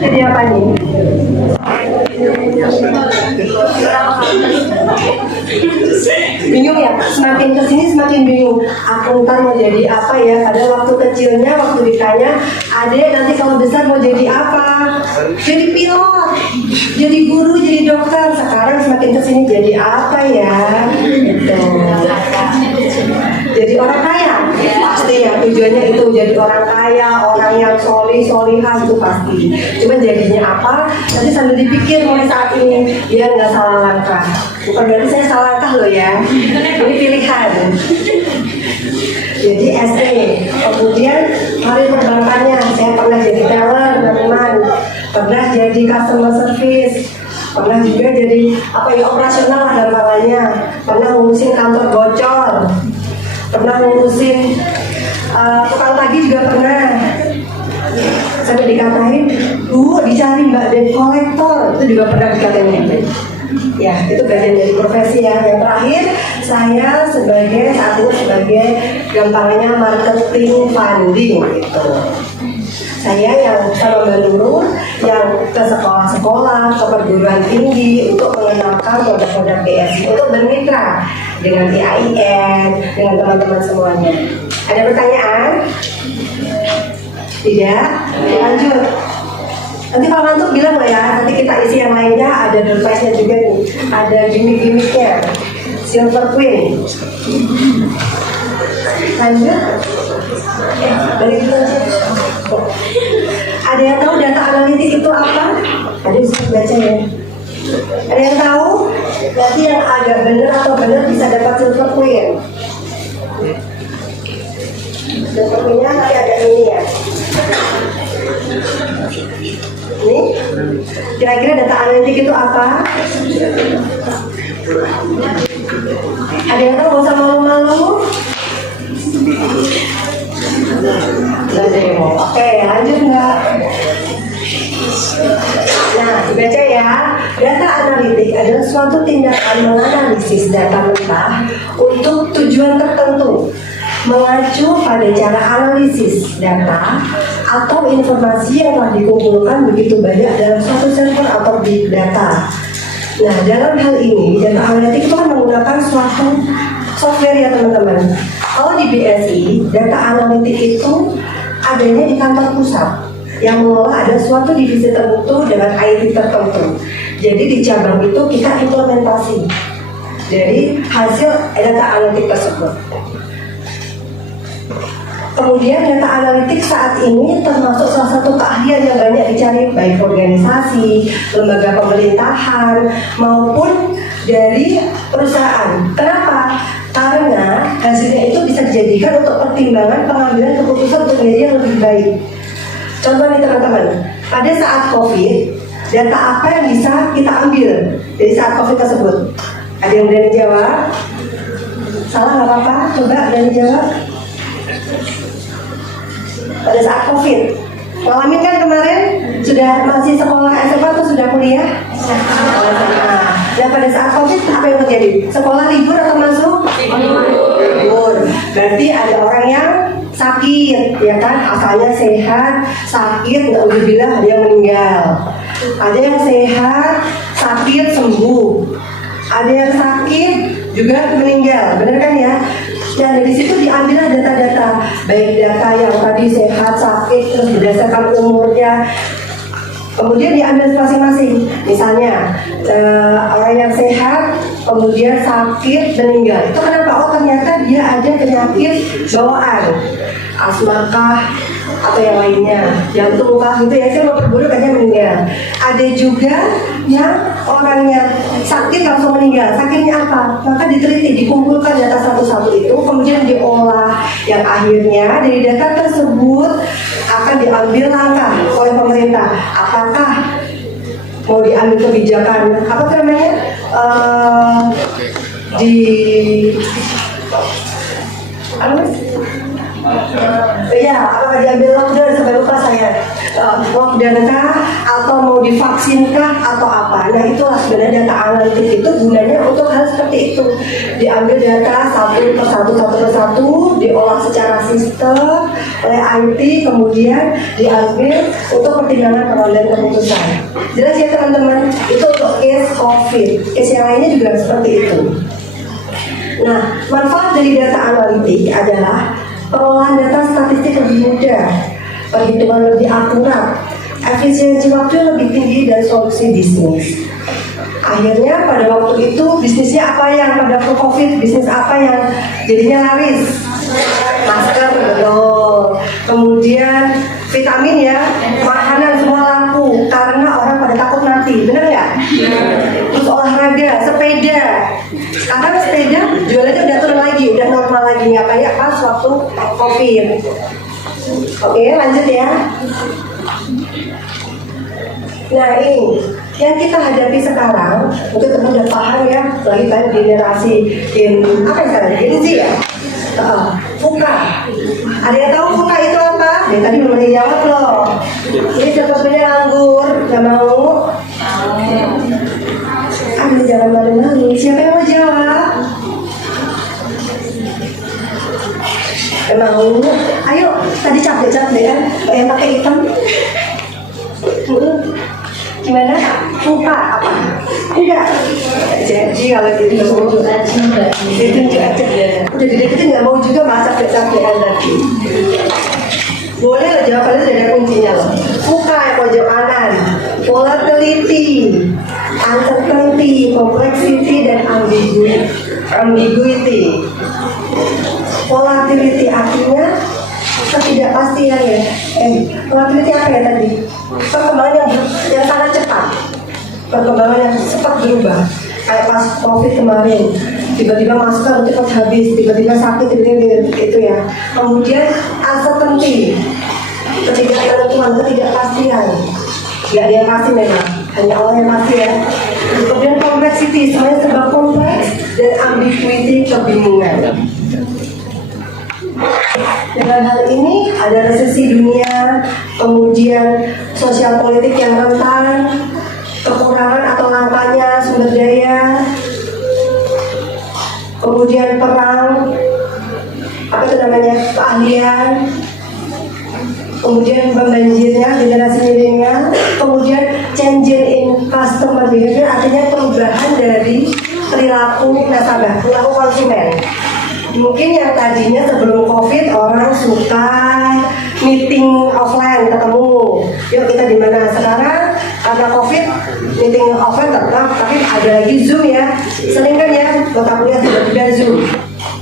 Jadi apa nih? Bingung ya? Semakin kesini semakin bingung. Aku ntar mau jadi apa ya? Padahal waktu kecilnya, waktu ditanya, adek nanti kalau besar mau jadi apa? Jadi pilot, jadi guru, jadi dokter. Sekarang semakin kesini jadi apa ya? Gitu. Jadi orang kaya, pasti ya tujuannya itu jadi orang kaya, orang yang solihah itu pasti. Cuma jadinya apa? Nanti sambil dipikir mulai saat ini, biar nggak salah langkah. Bukan berarti saya salah langkah loh ya. Ini pilihan. Jadi SD, kemudian hari perbankannya saya pernah jadi teller, teman-teman, pernah jadi customer service, pernah juga jadi apa ya operasional lah gampangannya, pernah ngurusin kantor bocor, pernah ngurusin tukang tagih juga pernah. Sampai dikatain, dicari mbak debt collector, itu juga pernah dikatain. Ya, itu bagian dari profesi ya. Yang terakhir, saya saat ini sebagai gampangnya marketing funding gitu. Saya yang sama Mbak Nurul yang ke sekolah-sekolah, ke perguruan tinggi untuk mengenalkan produk-produk BSI untuk bermitra dengan IAIN, dengan teman-teman semuanya. Ada pertanyaan? Tidak? Lanjut. Nanti Pak Mantuk bilang loh ya, nanti kita isi yang lainnya, ada door prize-nya juga nih, ada gimmick-gimmicknya, Silver Queen. Lanjut. Balik dulu aja. Ada yang tahu data analitik itu apa? Ada yang bisa baca ya. Ada yang tahu? Berarti yang agak benar atau benar bisa dapat Silver Queen. Silver Queen-nya tapi agak ini ya. Ini kira-kira data analitik itu apa? Ada yang tahu? Gak usah malu-malu. Oke, lanjut nggak? Nah, dibaca ya. Data analitik adalah suatu tindakan menganalisis data mentah untuk tujuan tertentu, mengacu pada cara analisis data atau informasi yang telah dikumpulkan begitu banyak dalam suatu server atau big data. Nah, dalam hal ini data analitik itu kan menggunakan suatu software ya teman-teman. Kalau di BSI, data analitik itu adanya di kantor pusat yang mengelola ada suatu divisi tertentu dengan IT tertentu. Jadi di cabang itu kita implementasi dari hasil data analitik tersebut. Kemudian data analitik saat ini termasuk salah satu keahlian yang banyak dicari baik organisasi, lembaga pemerintahan maupun dari perusahaan. Kenapa? Karena hasilnya itu bisa dijadikan untuk pertimbangan pengambilan keputusan untuk menjadi yang lebih baik. Contoh nih teman-teman, pada saat COVID, data apa yang bisa kita ambil dari saat COVID tersebut? Ada yang berani jawab? Salah nggak apa-apa, coba berani jawab. Pada saat COVID, ngalamin kan kemarin sudah masih sekolah SMA atau sudah kuliah? Dan pada saat COVID apa yang terjadi? Sekolah libur atau masuk? Libur. Berarti ada orang yang sakit, ya kan? Asalnya sehat, sakit, alhamdulillah ada yang meninggal. Ada yang sehat, sakit, sembuh. Ada yang sakit juga meninggal, benar kan ya? Dan dari situ diambil data-data, baik data yang tadi sehat, sakit, terus berdasarkan umurnya. Kemudian diambil masing-masing. Misalnya orang yang sehat, kemudian sakit, meninggal. Itu kenapa? Oh ternyata dia ada penyakit bawaan, asma kah, atau yang lainnya, jantung kah, gitu ya. Saya mau perburuk hanya meninggal. Ada juga yang orangnya sakit langsung meninggal. Sakitnya apa? Maka diteliti, dikumpulkan data satu-satu itu, kemudian diolah. Yang akhirnya dari data tersebut akan diambil langkah oleh pemerintah. Apakah mau diambil kebijakan apa namanya Iya, apakah diambil lockdown sampai lupa saya? Lockdown kah? Atau mau divaksin kah? Atau apa? Nah itulah sebenarnya data analitik itu gunanya untuk hal seperti itu. Diambil data satu persatu, diolah secara sistem oleh IT, kemudian diambil untuk pertimbangan pengambilan keputusan. Jelas ya teman-teman? Itu untuk case COVID. Case yang lainnya juga seperti itu. Nah, manfaat dari data analitik adalah pengolahan data statistik lebih mudah, perhitungan lebih akurat, efisiensi waktu lebih tinggi, dan solusi bisnis. Akhirnya pada waktu itu bisnisnya apa yang pada COVID, bisnis apa yang jadinya laris? Masker, betul. Kemudian vitamin ya, makanan semua laku karena orang pada takut mati, benar nggak? Terus olahraga, sepeda. Sekarang sepeda jualannya udah turun lagi, udah normal lagi, nggak kayak pas waktu COVID. Oke, lanjut ya. Nah ini yang kita hadapi sekarang, mungkin teman udah paham ya, lagi kan generasi apa istilahnya, Gen Z ya. Fuka. Ada yang tahu fuka itu apa? Dia tadi belum dijawab loh. Ini sepertinya anggur, nggak mau? Aduh, jangan malu-malu. Siapa yang mau jawab? Mau? Ayo, tadi capek-capek ya, yang pakai hitam. Gimana? Fuka apa? Enggak. Jadi kalau gitu ditunjuk aja. Udah dideketin nggak mau juga masa capek-capekan tadi. Boleh lah jawabannya sudah ada kuncinya loh. Fuka yang pojok kanan. Volatility, uncertainty, complexity, dan ambiguity. Volatility artinya ketidakpastian ya. Volatility apa ya tadi? Perkembangan yang sangat cepat. Perkembangan yang cepat berubah. Kayak pas COVID kemarin, tiba-tiba masker cepat habis, tiba-tiba sakit, tiba-tiba itu ya. Kemudian uncertainty, ketidakpastian. Gak ada yang pasti memang, hanya Allah yang pasti ya. Kemudian complexity, semuanya serba kompleks, dan ambiguity, kebingungan. Dengan hal ini ada resesi dunia, kemudian sosial politik yang rentan, kekurangan atau langkanya sumber daya, kemudian perang, apa itu namanya, keahlian, kemudian membanjirnya generasi milenial, kemudian change in customer behavior, artinya perubahan dari perilaku nasabah, perilaku konsumen. Mungkin yang tadinya sebelum COVID orang suka meeting offline ketemu, yuk kita di mana. Sekarang karena COVID meeting offline tetap, tapi ada lagi Zoom ya. Sering kan ya, mata kuliah tiba-tiba Zoom.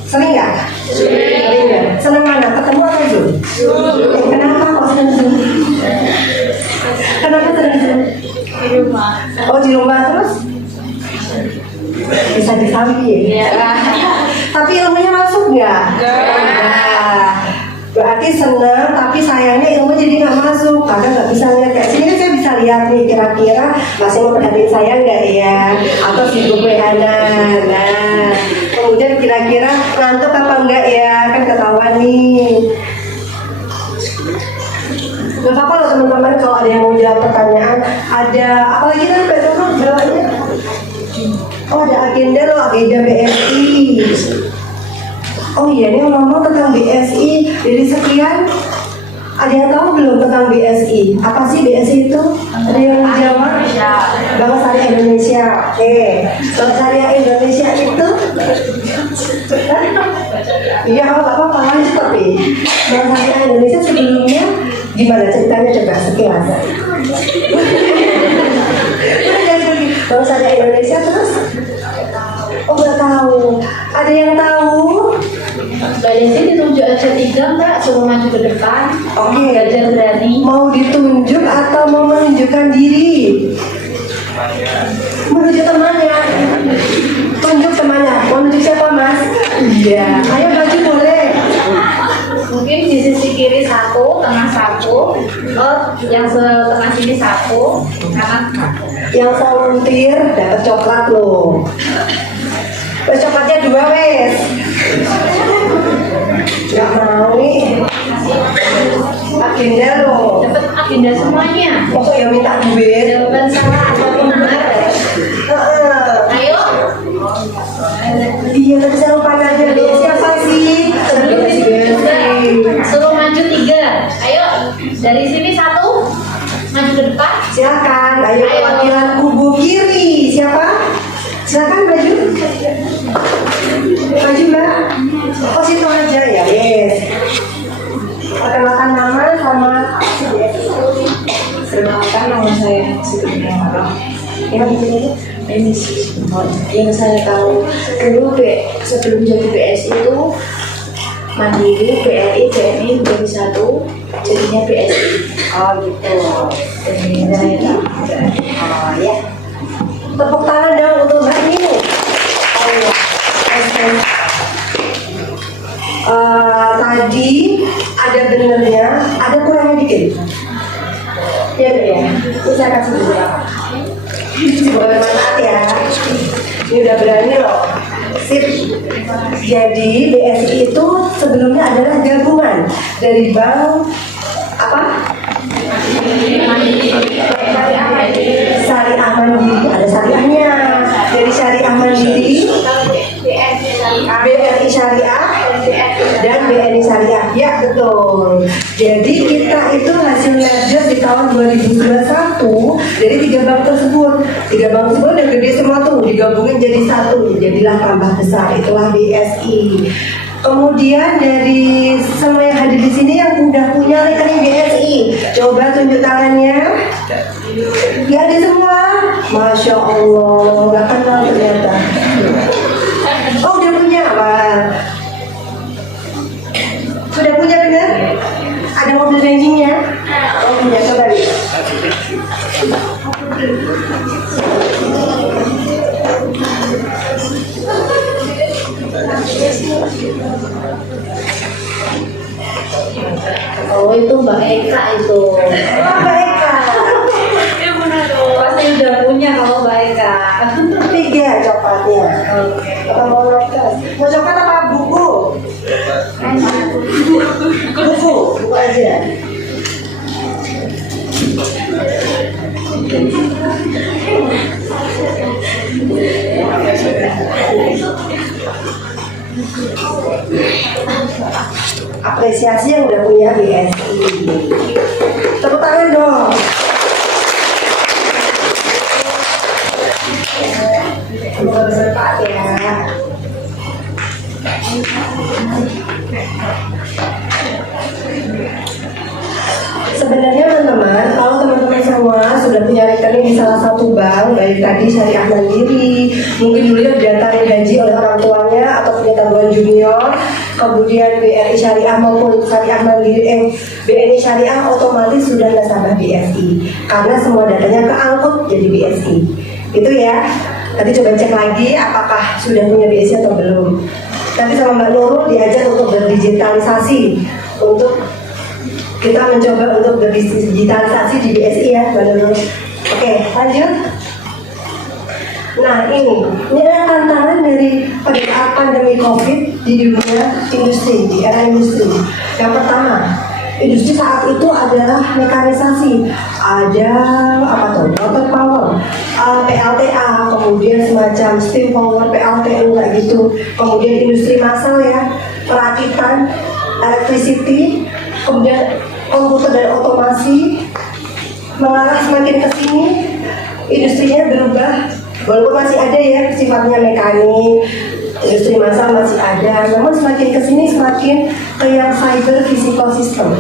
Sering nggak? Sering ya. Seneng mana? Ketemu atau Zoom? Kenapa kok seneng Zoom? Kenapa seneng Zoom? Di rumah. Oh di rumah terus? Bisa disambi ya? Tapi ilmunya masuk nggak? Nah, berarti senang, tapi sayangnya ilmu jadi nggak masuk karena nggak bisa lihat kayak sini. Kan saya bisa lihat nih kira-kira masih mau perhatiin saya nggak ya, atau sibuk wehanan. Nah, kemudian kira-kira ngantuk apa enggak ya, kan ketahuan nih. Gak apa-apa loh teman-teman kalau ada yang mau jawab pertanyaan. Ada apalagi kan besok bawahnya? Oh ada agenda loh, agenda BSI. Oh iya, ini ngomong tentang BSI. Dari sekian, ada yang tahu belum tentang BSI? Apa sih BSI itu? Ada yang menjawab? Bank Syariah Indonesia. Oke, Bank Syariah Indonesia itu? Iya, kalau nggak apa-apa lanjut tapi Bank Syariah Indonesia sebelumnya gimana ceritanya coba sekilas? Bank Syariah Indonesia terus? Oh nggak tahu. Ada yang tahu? Mbak Desi ditunjuk RC3 Mbak, suruh maju ke depan. Oke. Belajar berani. Mau ditunjuk atau mau menunjukkan diri? Menunjuk temannya. Tunjuk temannya. Mau menunjuk siapa mas? Iya. Ayo baju boleh. Mungkin di sisi kiri satu, tengah satu. Oh, yang setengah sini satu, kanan satu. Yang volunteer dapat coklat loh. Coklatnya 2 wes. Gak mau nih. agenda loh. Dapat agenda semuanya. Kok ya minta duit? Jawaban salah ataupun benar. Ayo. Iya, tapi saya lupa nanya deh. Siapa sih? Suruh maju 3. Ayo. Dari sini 1. Maju ke depan. Silakan. Ayo perwakilan kubu kiri. Siapa? Silakan maju. Maju mbak. Oh situ aja ya. Yes. Perkenalkan nama sama. Perkenalkan nama saya Siti Nurhayati. Yang ini. Ini sih yang saya tahu dulu sebelum jadi BSI itu Mandiri, BRI, BNI menjadi satu, jadinya BSI. Oh gitu. Oh ya. Tepuk tangan dong untuk Mbak Ninu. Oh ya. Tadi ada benernya, ada kurangnya dikit. Ya Bu ya. Ini saya kasih dulu. Semoga bermanfaat ya. Ini udah berani loh. Sip. Jadi BSI itu sebelumnya adalah gabungan dari bank apa? Syariah Mandiri, ada syariahnya. Dari Syariah Mandiri, BRI Syariah, dan BNI Syariah. Ya betul. Jadi kita itu hasil merger di tahun 2021 dari 3 bank tersebut. 3 bank tersebut udah gede semua tuh, digabungin jadi satu, jadilah tambah besar. Itulah BSI. Kemudian dari semua yang hadir di sini yang udah punya rekening BSI, coba tunjuk tangannya. Ya ada semua. Masya Allah, nggak kenal ternyata. Oh udah punya apa? Sudah punya benar? Ada mobil rankingnya? Oh punya, coba lihat. Oh itu Mbak Eka itu. Oh Mbak Eka. Pasti udah punya kalau Mbak Eka. 3 coklatnya. Apa mau coklat? Mau coklat apa buku? Buku aja. Apresiasi yang udah punya BSI. Tepuk tangan dong. Semoga bermanfaat ya. Sebenarnya teman-teman, kalau teman-teman semua sudah punya rekening di salah satu bank, baik tadi Syariah Mandiri, mungkin dulu ya diantarin haji oleh orang tuanya atau punya tabungan junior, kemudian BRI Syariah maupun Syariah Mandiri, BNI Syariah otomatis sudah nasabah BSI karena semua datanya keangkut jadi BSI. Itu ya. Nanti coba cek lagi apakah sudah punya BSI atau belum. Nanti sama Mbak Nurul diajar untuk berdigitalisasi, untuk kita mencoba untuk berdigitalisasi di BSI ya Mbak Nurul. Oke, lanjut. Nah ini adalah tantangan dari pada saat pandemi COVID di dunia industri, di era industri. Yang pertama, industri saat itu adalah mekanisasi, ada apa tuh, water power, PLTA, kemudian semacam steam power, PLTU kayak gitu, kemudian industri massal ya, perakitan, electricity, kemudian komputer dan otomasi mengarah semakin ke sini, industrinya berubah. Walaupun masih ada ya sifatnya mekanik, industri massal masih ada, namun semakin kesini semakin ke yang cyber physical system,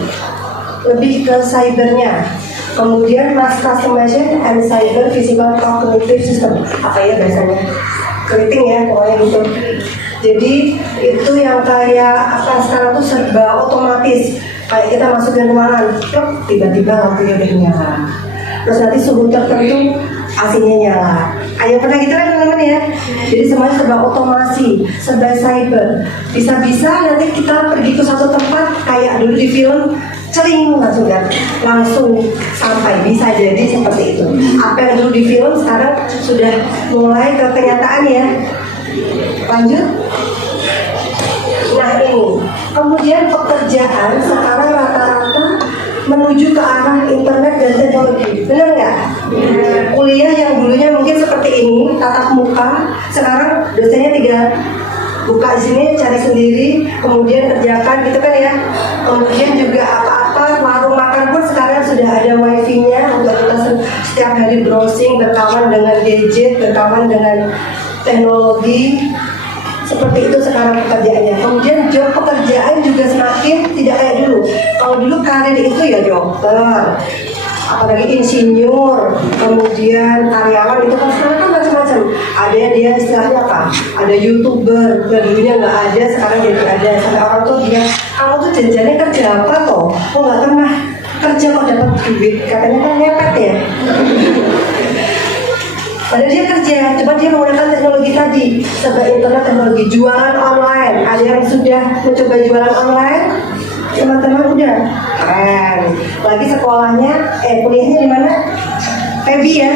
lebih ke cybernya. Kemudian mass customization and cyber physical cognitive system, apa ya bahasanya? Keriting ya pokoknya gitu. Jadi itu yang kayak apa sekarang tuh serba otomatis, kayak kita masukin ruangan, tiba-tiba lampunya udah nyala. Terus nanti suhu tertentu AC-nya nyala. Ayo pernah gitu kan teman-teman ya. Jadi semuanya serba otomasi, serba cyber. Bisa-bisa nanti kita pergi ke satu tempat kayak dulu di film, cering langsung sampai. Bisa jadi seperti itu. Apa yang dulu di film sekarang sudah mulai ke kenyataan ya. Lanjut. Nah ini, kemudian pekerjaan sekarang rata-rata menuju ke arah internet dan teknologi. Benar nggak? Kuliah yang dulunya mungkin seperti ini, tatap muka, sekarang dosennya tinggal buka di sini, cari sendiri, kemudian kerjakan gitu kan ya. Kemudian juga apa-apa, warung makan pun sekarang sudah ada wifi-nya untuk kita setiap hari browsing, berkawan dengan gadget, berkawan dengan teknologi. Seperti itu sekarang pekerjaannya. Kemudian job pekerjaan juga semakin tidak kayak dulu. Kalau dulu karir itu ya dokter, apalagi insinyur, kemudian karyawan, itu kan sekarang kan macam-macam. Ada yang dia istilahnya apa? Ada YouTuber, yang dulunya nggak ada, sekarang jadi ada. Sampai orang tuh dia, kamu tuh janjiannya kerja apa toh? Oh nggak pernah kerja kok dapat duit, katanya kan ngepet ya. Padahal dia kerja, cuma dia menggunakan teknologi tadi, sebagai internet, teknologi, jualan online. Ada yang sudah mencoba jualan online? Teman-teman udah keren. Lagi sekolahnya, kuliahnya di mana? Febi ya,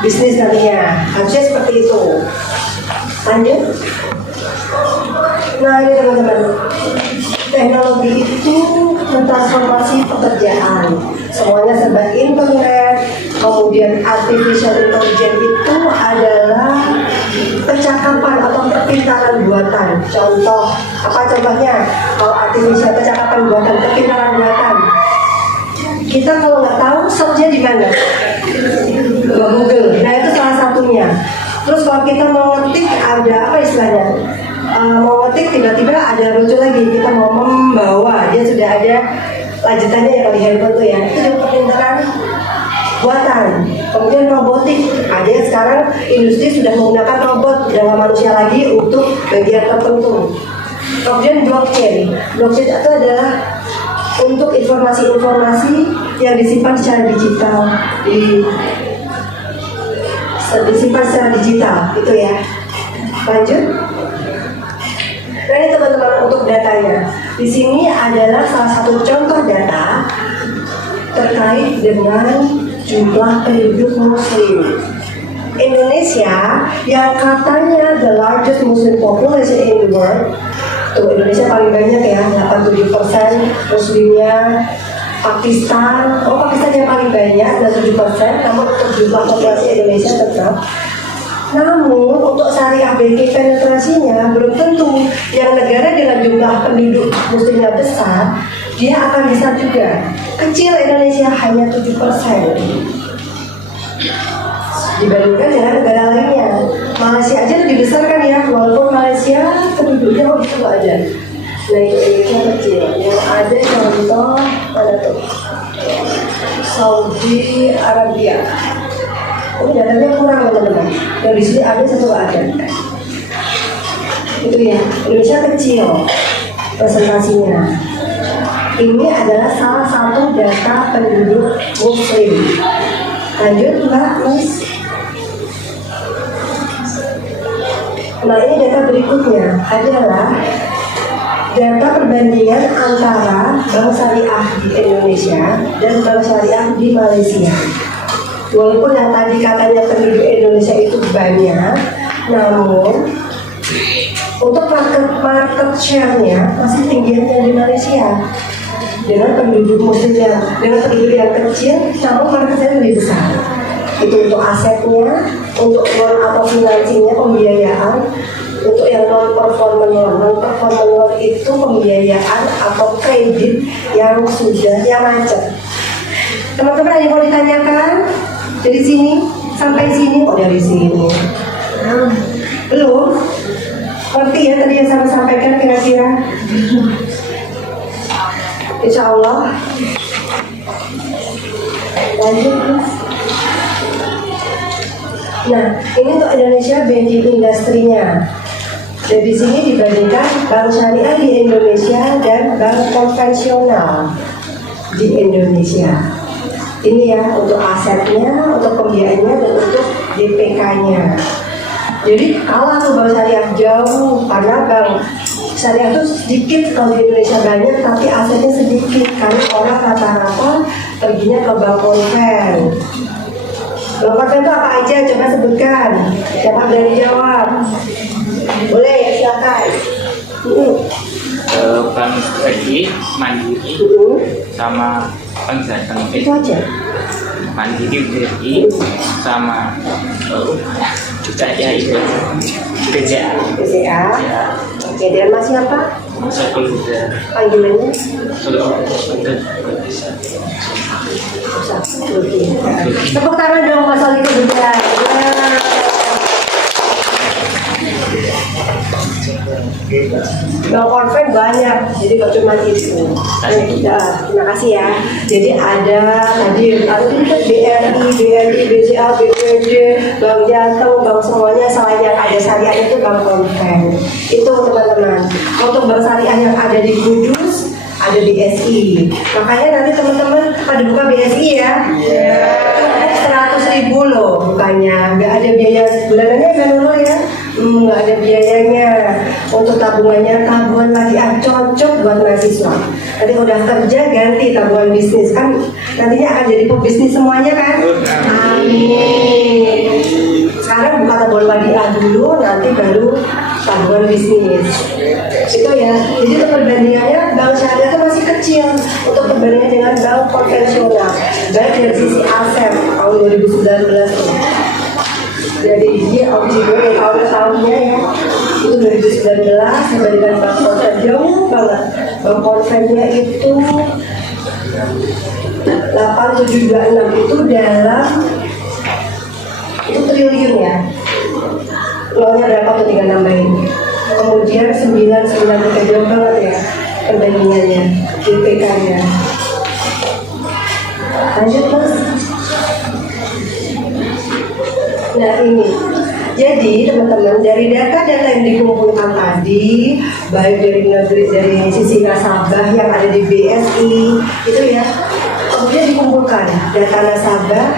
bisnis nantinya. Harusnya seperti itu. Lanjut. Nah ini teman-teman, teknologi itu mentransformasi pekerjaan. Semuanya serba internet. Kemudian artificial intelligence itu adalah percakapan atau kepintaran buatan. Contoh, apa contohnya? Kalau artificial percakapan buatan, kepintaran buatan, kita kalau nggak tahu search-nya di mana? Google. Nah itu salah satunya. Terus kalau kita mau ngetik, ada apa istilahnya? Mau ngetik tiba-tiba ada lucu lagi, kita mau membawa, dia sudah ada lanjutannya yang di handphone tuh ya. Itu juga kepintaran buatan. Kemudian robotik, ada yang sekarang industri sudah menggunakan robot, udah nggak manusia lagi untuk bagian tertentu. Kemudian blockchain itu adalah untuk informasi-informasi yang disimpan secara digital, disimpan secara digital, itu ya. Lanjut. Nah ini teman-teman untuk datanya. Di sini adalah salah satu contoh data terkait dengan jumlah penduduk Muslim. Indonesia yang katanya the largest Muslim population in the world, tuh Indonesia paling banyak ya, 87% Muslimnya. Pakistan, Pakistan yang paling banyak 27%, namun untuk jumlah populasi Indonesia tetap. Namun untuk syariah banking penetrasinya belum tentu. Yang negara dengan jumlah penduduk Muslimnya besar, dia akan besar juga. Kecil Indonesia hanya 7% dibandingkan dengan negara lainnya. Malaysia aja lebih besar kan ya, walaupun Malaysia penduduknya begitu aja. Nah itu Indonesia kecil. Yang ada contoh mana tuh? Saudi Arabia. Ini datanya kurang teman-teman. Yang di sini ada satu ada. Itu ya, Indonesia kecil presentasinya. Ini adalah salah satu data penduduk Muslim. Lanjut Mbak, Mas. Nah ini data berikutnya adalah data perbandingan antara bank syariah di Indonesia dan bank syariah di Malaysia. Walaupun yang tadi katanya penduduk Indonesia itu banyak, namun untuk market share-nya masih tinggian yang di Malaysia. Dengan penduduk Muslim dengan penduduk yang kecil, namun market share lebih besar. Itu untuk asetnya, untuk loan atau financingnya, pembiayaan. Untuk yang non-performing loan itu pembiayaan atau kredit yang sudah macet. Teman-teman ada yang mau ditanyakan? Dari sini sampai sini, dari sini belum ngerti ya tadi yang saya sampaikan kira-kira. Insya Allah. Lanjut. Nah ini untuk Indonesia banking industrinya. Dan di sini dibandingkan bank syariah di Indonesia dan bank konvensional di Indonesia. Ini ya untuk asetnya, untuk pembiayaannya, dan untuk DPK-nya. Jadi kalah tuh bank syariah jauh, karena bank syariah itu sedikit kalau di Indonesia banyak, tapi asetnya sedikit. Karena orang rata-rata perginya ke bank konven. Bank konven itu apa aja? Coba sebutkan. Siapa dari jawab? Boleh ya, silakan. Bank BRI, Mandiri, sama panggilan Itu aja. Mandiri BRI sama saya itu BCA. BCA. Oke, dan masih apa? Sekul Huda. Panggilannya? Bisa. Tepuk tangan dong Mas Oli Huda. Bang konven banyak, jadi gak cuma itu. Terima kasih ya. Jadi ada tadi BRI, BCA, BPD, Bank Jateng, Bank semuanya selain yang ada syariah itu Bank konven. Itu teman-teman. Untuk bank syariah yang ada di Kudus ada BSI. Makanya nanti teman-teman pada buka BSI ya. Cukup 100.000 loh bukannya, nggak ada biaya bulanannya kan dulu ya. Nggak ada biayanya. Untuk tabungannya tabungan lagi cocok buat mahasiswa. Nanti udah kerja ganti tabungan bisnis kan, nantinya akan jadi pebisnis semuanya kan. Amin. Sekarang buka tabungan wadiah dulu, nanti baru tabungan bisnis. Itu ya. Jadi untuk perbandingannya bank syariah itu masih kecil untuk perbandingan dengan bank konvensional. Baik dari sisi aset tahun 2019 tuh. Jadi dia juga ya tahun-tahunnya ya itu 2019 dibandingkan bank konven jauh banget. Bank konvennya itu 8726 itu dalam itu triliun ya. Nolnya berapa tuh tinggal nambahin. Kemudian 993 jauh banget ya perbandingannya GPK-nya. Lanjut Mas. Nah ini, jadi teman-teman dari data-data yang dikumpulkan tadi, baik dari negeri dari sisi nasabah yang ada di BSI itu ya, kemudian dikumpulkan data nasabah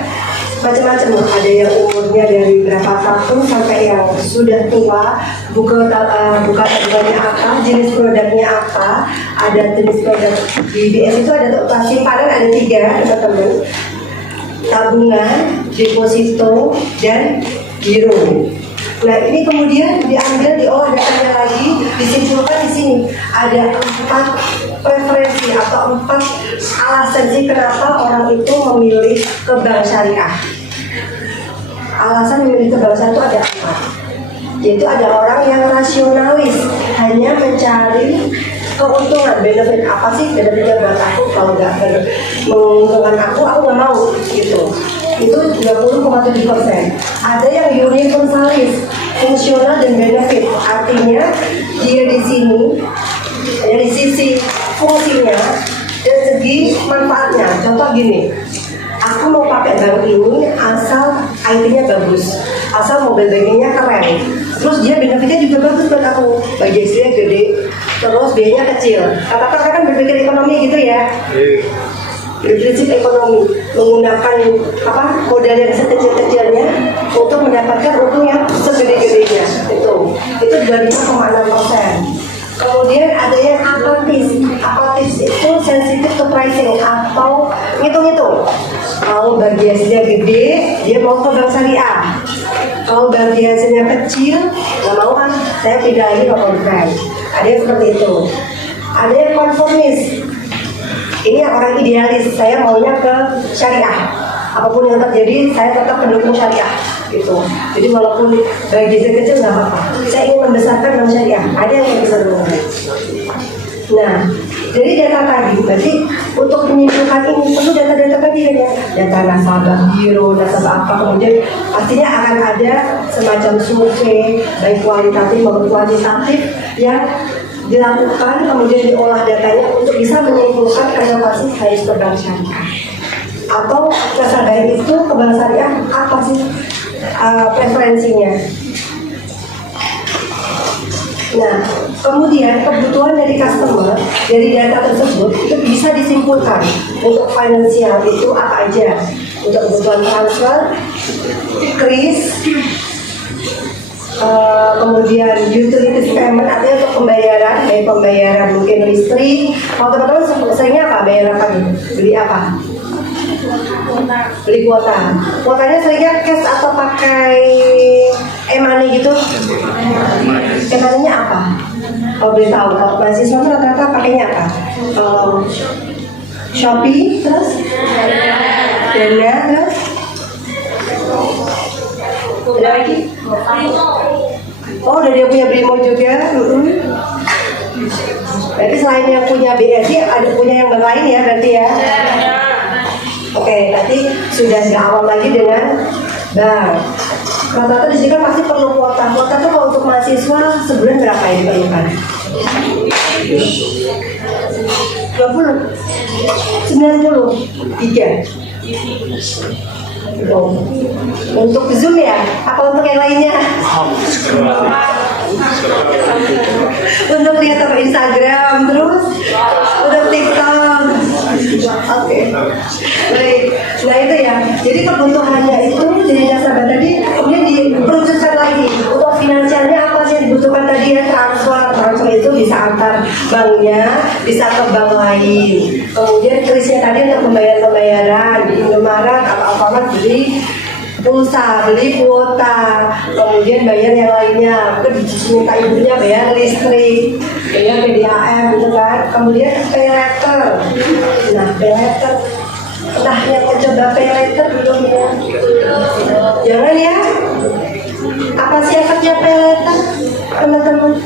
macam-macam, ada yang umurnya dari berapa tahun sampai yang sudah tua, buka tabungannya apa, jenis produknya apa, ada jenis produk di BSI itu ada simpanan ada 3 teman-teman. Tabungan, deposito, dan giro. Nah ini kemudian diambil, diolah datanya lagi, disimpulkan di sini ada 4 preferensi atau 4 alasan sih kenapa orang itu memilih ke bank syariah. Alasan memilih ke bank syariah itu ada 4. Yaitu ada orang yang rasionalis, hanya mencari keuntungan, benefit apa sih benefitnya buat aku, kalau nggak menguntungkan aku nggak mau gitu. Itu 20,7%. Ada yang universalis, fungsional dan benefit, artinya dia di sini dari sisi fungsinya dan segi manfaatnya. Contoh gini, aku mau pakai bank ini asal IT-nya bagus, asal mobile banking-nya keren, terus dia benefitnya juga bagus buat aku, budgetnya gede, terus biayanya kecil. Kata-kata kan berpikir ekonomi gitu ya, berprinsip ekonomi, menggunakan modal yang sekecil-kecilnya untuk mendapatkan untung yang segede-gedenya. Itu 25,6%. Kemudian ada yang apatis. Apatis itu sensitif to pricing atau ngitung-ngitung. Kalau bagi hasilnya gede, dia mau ke bank syariah. Kalau bagi hasilnya kecil, nggak mau kan, saya pindah lagi ke konven. Ada yang seperti itu. Ada yang konformis. Ini yang orang idealis, saya maunya ke syariah. Apapun yang terjadi, saya tetap mendukung syariah. Gitu. Jadi walaupun bagi saya kecil nggak apa-apa. Saya ingin membesarkan bank syariah. Ada yang bisa dukung. Nah, dari data tadi, berarti untuk menyimpulkan ini perlu data-data tadi ya, data nasabah, giro, nasabah apa, kemudian pastinya akan ada semacam survei baik kualitatif maupun kuantitatif yang dilakukan, kemudian diolah datanya untuk bisa menyimpulkan kenapa sih harus ke bank syariah atau nasabah itu ke bank syariah apa sih preferensinya. Nah, kemudian kebutuhan dari customer dari data tersebut itu bisa disimpulkan untuk finansial itu apa aja, untuk kebutuhan transfer, kris, kemudian utilities payment artinya untuk pembayaran, baik pembayaran mungkin listrik. Kalau teman-teman seringnya apa, bayar apa nih? Beli apa? Beli kuota. Kuotanya seringnya cash atau pakai e-money gitu? E-money-nya apa? Kalau boleh tahu, kalau mahasiswa rata-rata pakainya apa? Shopee, terus Dana, terus ada lagi? Oh, udah dia punya Brimo juga. Berarti selain yang punya BSI, ada punya yang lain ya berarti ya? Oke, berarti sudah nggak awam lagi dengan bank. Rata-rata di sini kan pasti perlu kuota. Kuota tuh kalau untuk mahasiswa sebulan berapa ya diperlukan? 20, 90, 3. Oh. Untuk Zoom ya? Apa untuk yang lainnya? Untuk lihat apa Instagram terus? Untuk TikTok? Oke. Baik. Nah itu ya. Jadi kebutuhannya itu jadi nasabah tadi kemudian dikerucutkan lagi. Untuk finansialnya apa sih yang dibutuhkan tadi ya? Transfer itu bisa antar banknya, bisa ke bank lain. Kemudian krisnya tadi untuk pembayaran di Indomaret atau Alfamart beli pulsa, beli kuota, kemudian bayar yang lainnya, minta ibunya bayar listrik, bayar PDAM gitu kan, kemudian pay letter. Nah, pay letter, nah yang mencoba pay letter belum ya? Jangan ya. Apa sih efeknya pay letter, teman-teman?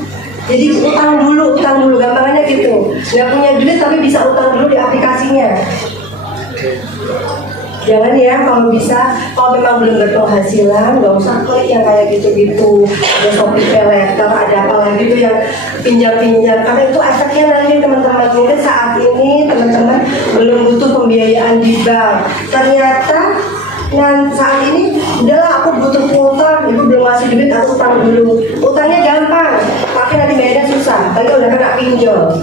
Jadi utang dulu, gampangannya gitu. Nggak punya duit tapi bisa utang dulu di aplikasinya. Jangan ya, kalau bisa, kalau memang belum berpenghasilan, nggak usah klik yang kayak gitu-gitu. Ada Shopee Pay Letter, ada apa lagi tuh yang pinjam-pinjam. Karena itu efeknya nanti teman-teman, mungkin saat ini teman-teman belum butuh pembiayaan di bank. Ternyata saat ini, udahlah aku butuh utang, ibu belum ngasih duit, aku utang dulu. Utangnya gampang, tapi nanti bayarnya susah, tapi udah kena pinjol.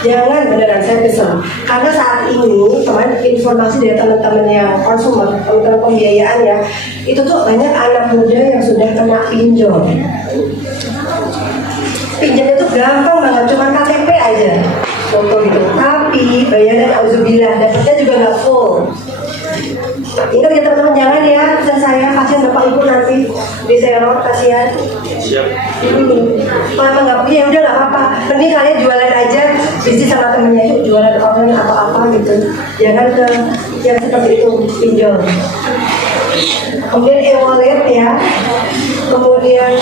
Jangan, beneran saya kesel. Karena saat ini kemarin informasi dari teman-teman yang konsumen, teman-teman pembiayaan ya, itu tuh banyak anak muda yang sudah kena pinjol. Pinjamnya tuh gampang banget, cuma KTP aja, foto gitu. Tapi bayaran auzubillah, dapatnya juga nggak full. Ingat ya teman-teman, jangan ya, bisa saya kasihan bapak ibu nanti diteror, kasihan. Siap. Kalau emang nggak punya, ya udah nggak apa-apa. Mending kalian jualan aja, bisnis sama temennya itu jualan online apa-apa gitu. Jangan ke yang seperti itu, pinjol. Kemudian e-wallet ya, kemudian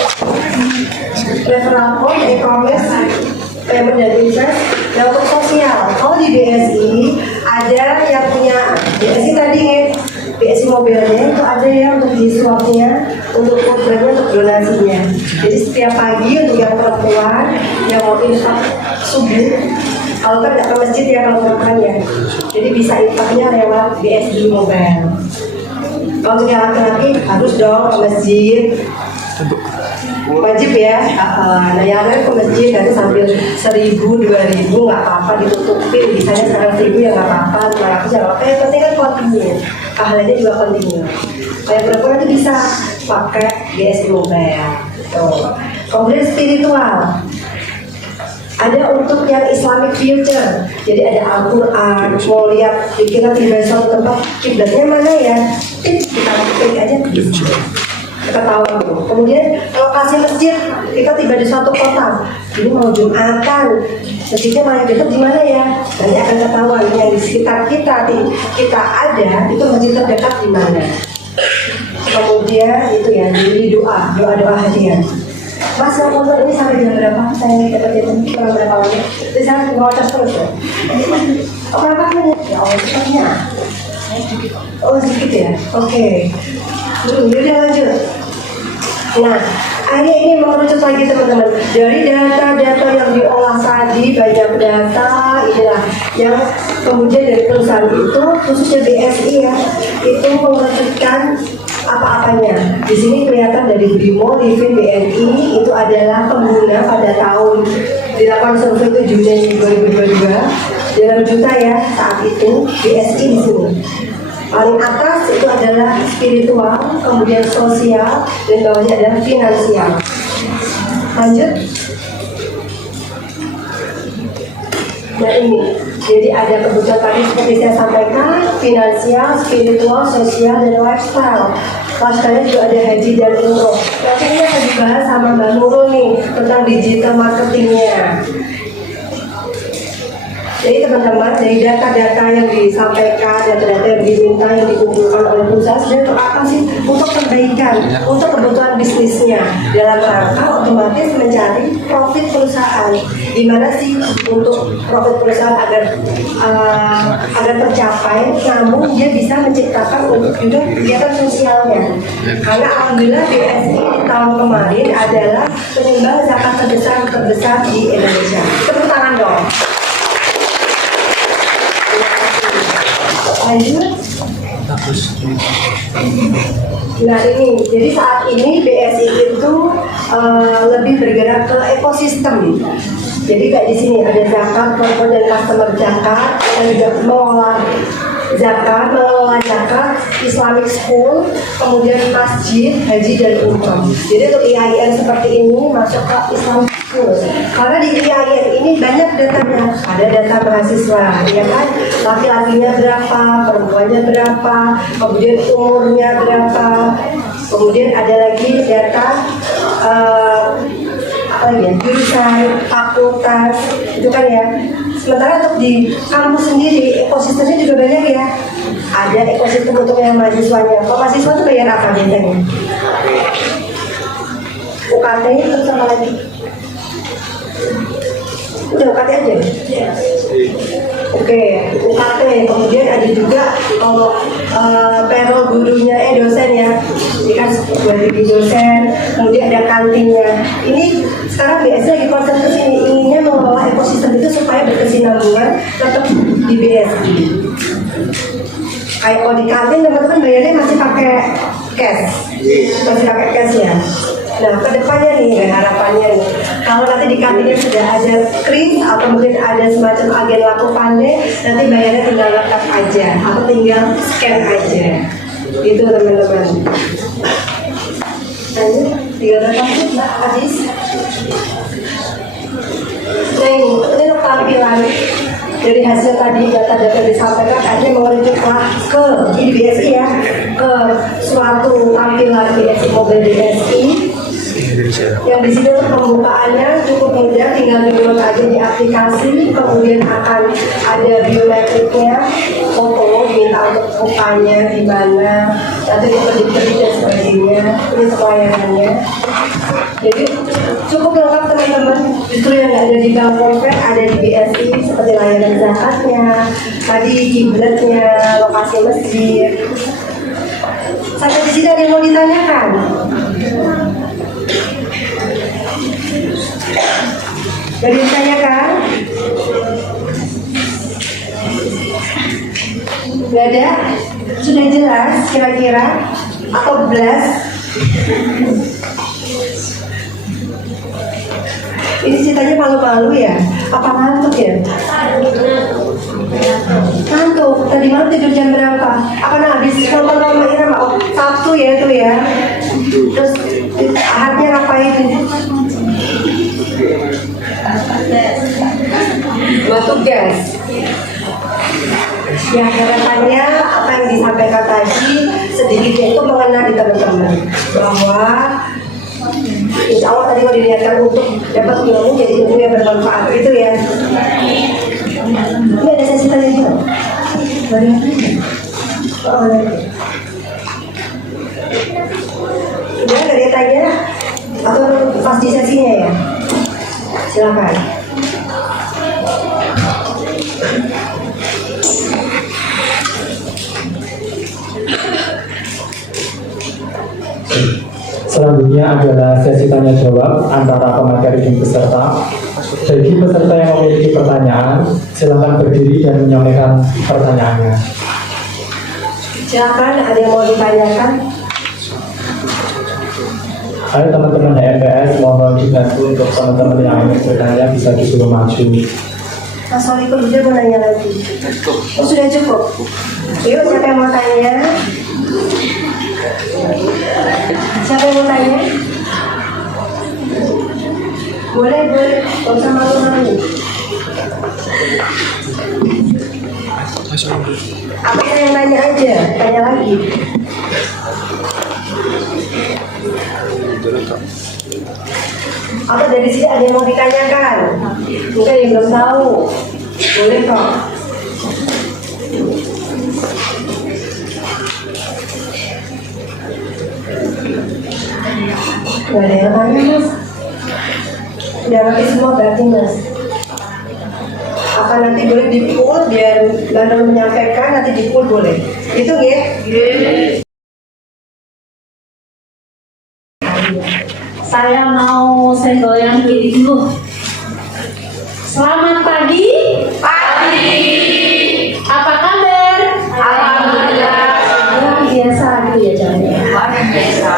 referral code, e-commerce, payment dan invest. Nah untuk sosial, kalau di BSI ada yang punya BSI tadi ya, BSI mobilnya itu ada yang untuk di swapnya, untuk programnya, untuk donasinya. Jadi setiap pagi untuk yang perempuan yang mau infak subuh, kalau kan tidak ke masjid ya kalau makan ya, jadi bisa infaknya lewat BSI mobile. Kalau untuk yang laki-laki harus dong ke masjid. Wajib ya. Nah yang lain ke masjid nanti sambil 1.000, 2.000 nggak apa-apa, ditutupin. Misalnya sekarang 1.000 ya nggak apa-apa, 500 ya nggak apa-apa. Yang penting kan continue, pahalanya juga continue. Kayak perempuan itu bisa pakai BSI mobile. Tuh. Kemudian spiritual. Ada untuk yang Islamic future, jadi ada Al-Quran, mau lihat kita tiba di suatu tempat, kiblatnya mana ya? Kita klik aja bisa. Kita tahu itu. Kemudian lokasi masjid, kita tiba di suatu kota, ini mau Jumatan, masjidnya paling dekat di mana ya? Nanti akan ketahuan yang di sekitar kita ada itu masjid terdekat di mana. Kemudian itu ya, jadi doa harian. Mas yang nonton ini sampai jam berapa? Saya dapat itu kurang berapa lama? Jadi saya mau cas terus ya. Oh berapa menit? Ya Allah cepatnya. Oh sedikit ya. Oke. Yaudah lanjut. Nah, ini mengerucut lagi teman-teman. Dari data-data yang diolah tadi, banyak data inilah yang kemudian dari perusahaan itu, khususnya BSI ya, itu mengerucutkan apa-apanya. Di sini kelihatan dari Brimo, Livin, BNI itu adalah pengguna pada tahun dilakukan survei itu Juni 2022 dalam juta ya saat itu BSI di sini. Paling atas itu adalah spiritual, kemudian sosial, dan bawahnya adalah finansial. Lanjut. Nah ini, jadi ada kebutuhan tadi seperti saya sampaikan, finansial, spiritual, sosial, dan lifestyle. Lifestyle juga ada haji dan umroh. Nanti ini akan dibahas sama Mbak Nurul nih tentang digital marketingnya. Jadi teman-teman, dari data-data yang disampaikan, data-data yang diminta, yang dikumpulkan oleh perusahaan sebenarnya untuk apa sih? Untuk perbaikan, untuk kebutuhan bisnisnya, dalam rangka otomatis mencari profit perusahaan. Gimana sih untuk profit perusahaan agar tercapai, namun dia bisa menciptakan untuk juga kegiatan sosialnya. Karena alhamdulillah BSI di tahun kemarin adalah penyumbang zakat terbesar di Indonesia. Tepuk tangan dong. Lanjut. Nah ini, jadi saat ini BSI itu lebih bergerak ke ekosistem. Jadi kayak di sini ada zakat, korban dan customer zakat, dan juga mengelola zakat, Islamic school, kemudian masjid, haji dan umroh. Jadi untuk IAIN seperti ini masuk ke Islamic school. Karena di IAIN ini banyak datanya, ada data mahasiswa, ya kan? Laki-lakinya berapa, perempuannya berapa, kemudian umurnya berapa, kemudian ada lagi data jurusan, fakultas, itu kan ya. Sementara untuk di kampus sendiri, ekosistemnya juga banyak ya. Ada ekosistem untuk yang mahasiswanya. Kalau mahasiswa itu bayar apa biasanya? UKT itu sama lagi. Udah UKT aja? Oke, UKT. Kemudian ada juga kalau payroll gurunya, dosen ya. Ini kan buat jadi dosen. Kemudian ada kantinnya. Ini sekarang BSI lagi konsen ke sini, inginnya mengelola ekosistem itu supaya berkesinambungan tetap di BSI. Kayak kalau di kantin teman-teman bayarnya masih pakai cash ya. Nah kedepannya nih harapannya nih, kalau nanti di kantinnya sudah ada kris atau mungkin ada semacam agen laku pandai, nanti bayarnya tinggal tap aja atau tinggal scan aja. Itu teman-teman. Lanjut, tinggal tap Mbak Aziz. Nah ini untuk tampilan dari hasil tadi data-data disampaikan akhirnya mengerujuklah ke ini BSI ya, ke suatu tampilan BSI mobil BSI yang di sini untuk pembukaannya cukup mudah, tinggal download aja di aplikasi, kemudian akan ada biometriknya, foto diminta untuk mukanya di mana, nanti diperdik dan sebagainya. Ini pelayanannya. Jadi cukup lengkap teman-teman. Justru yang ada di bank dompet ada di BSI seperti layanan zakatnya, tadi kiblatnya, lokasi masjid. Sampai di sini ada yang mau ditanyakan? Gak ditanyakan? Gak ada? Sudah jelas kira-kira? Atau belas? Ini ceritanya malu-malu ya? Apa ngantuk ya? Ngantuk. Tadi malam tidur jam berapa? Apa habis nonton Roma Irama? Oh, Sabtu ya itu ya. Terus Ahadnya ngapain? Buat tugas. Ya harapannya apa yang disampaikan tadi sedikitnya itu mengena di teman-teman bahwa insya Allah tadi mau diniatkan untuk dapat ilmu jadi ilmu yang bermanfaat gitu ya. Ini ada sesi tanya juga. Udah gak ada tanya atau pas di sesinya ya? Silakan. Selanjutnya adalah sesi tanya jawab antara pemateri dan peserta. Bagi peserta yang memiliki pertanyaan, silakan berdiri dan menyampaikan pertanyaannya. Silakan, ada yang mau ditanyakan? Ayo teman-teman HMPS, mohon dibantu untuk teman-teman yang ingin bertanya bisa disuruh maju. Mas Solikul juga mau nanya lagi. Oh sudah cukup. Yuk siapa yang mau tanya? Siapa yang mau tanya? Boleh, gak usah malu-malu. Apa yang nanya aja, tanya lagi. Atau dari sini ada yang mau ditanyakan? Mungkin yang belum tahu. Boleh kok. Gak ada yang tanya mas. Udah ngerti semua berarti mas. Apa nanti boleh dipul biar Lana menyampaikan, nanti dipul boleh. Itu ya? Saya mau senggol yang kiri dulu. Selamat pagi. Pagi. Apa kabar? Alhamdulillah. Luar biasa gitu ya jalannya. Luar biasa.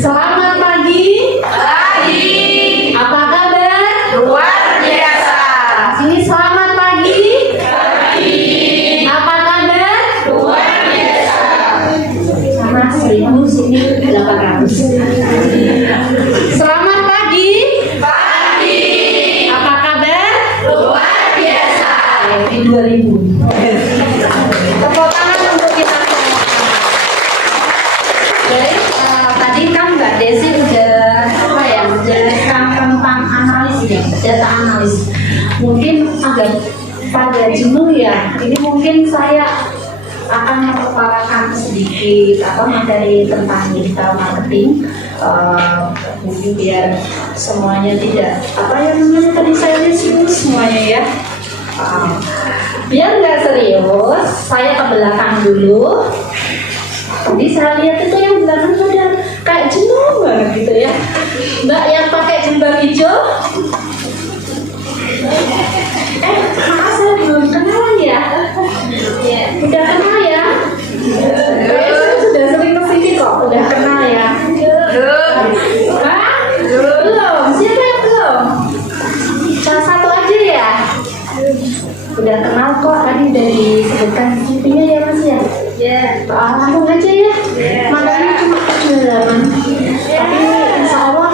Selamat pagi. Pagi. Apa kabar? Luar biasa. Sini selamat pagi. Pagi. Apa kabar? Luar biasa. Sama 1.000 sini 800. Selamat pagi. Pagi. Apa kabar? Luar biasa. Ini 2.000. Tepuk tangan untuk kita semua. Jadi tadi kan Mbak Desi udah apa ya menjelaskan tentang analis ya, data analis. Mungkin agak pada jenuh ya. Ini mungkin saya akan memperkenalkan sedikit apa materi tentang digital marketing. Mungkin biar semuanya tidak apa yang namanya tadi saya serius semuanya ya. Biar nggak serius, saya ke belakang dulu. Tadi saya lihat itu yang belakang udah kayak jenuh banget gitu ya. Mbak yang pakai jilbab hijau. Maaf saya belum kenalan ya. Udah kenal ya? Saya sudah sering kesini kok. Udah kenal ya? Hah? Belum. Siapa yang belum? Salah satu aja ya? Udah kenal kok. Tadi udah disebutkan CV-nya ya mas ya? Ya. Langsung aja ya? Makanya cuma perjalanan. Tapi insya Allah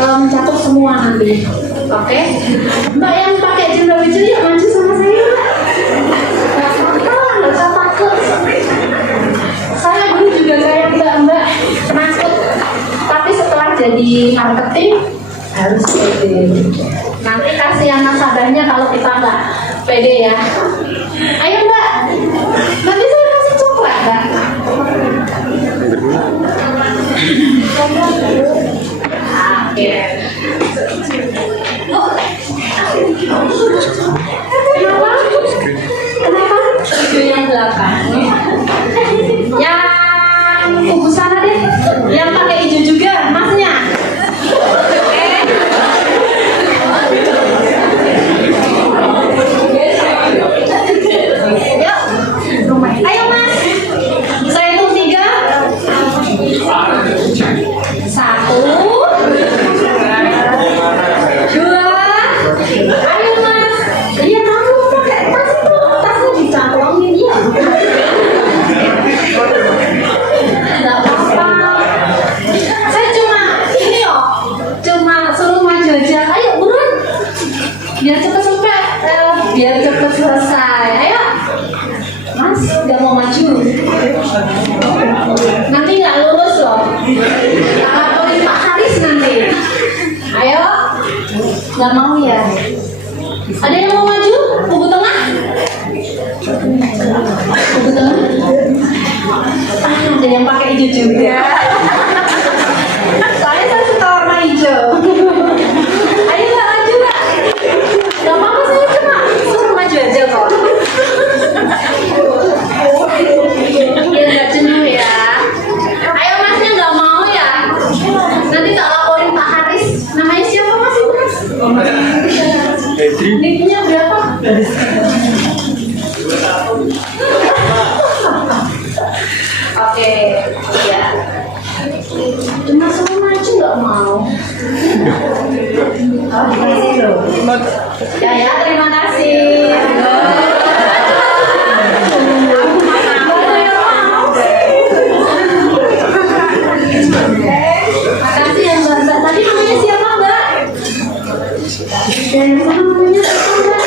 mencakup semua nanti. Oke? Mbak yang pakai jilbab hijau ya maju sama saya. Nggak usah takut. Saya dulu juga kayak mbak penakut. Tapi setelah jadi marketing harus pede. Nanti kasihan nasabahnya kalau kita nggak pede ya. Ayo mbak, nanti saya kasih coklat mbak. Oke. Kenapa? Kenapa? Video yang 8. Yang kubu sana deh. Yang pakai hijau juga, masnya. Yuk. Ayo mas. Saya hitung 3. 1. 2. Ayo mas. Iya kamu pakai tas itu. Tasnya dicantolongin ya. Enggak apa-apa. Saya cuma ini loh. Cuma suruh maju aja. Ayo buruan. Biar cepet sampai. Biar cepet selesai. Ayo. Mas nggak mau maju. Nanti nggak lulus loh. Laporin Pak Haris nanti. Ayo. Nggak mau ya. Ada yang mau maju? Kubu tengah? Kubu tengah? Ada yang pakai hijau juga. Soalnya saya suka warna hijau. Ayo mbak maju mbak. Gak apa-apa saya cuma suruh maju aja kok. Ya nggak jenuh ya. Ayo masnya nggak mau ya. Nanti tak laporin Pak Haris. Namanya siapa mas itu mas? Nicknya berapa? Oke, ya. Cuma suruh maju nggak mau. Ya, terima kasih. Makasih ya mbak. Tadi namanya siapa mbak? Dan sama namanya siapa mbak?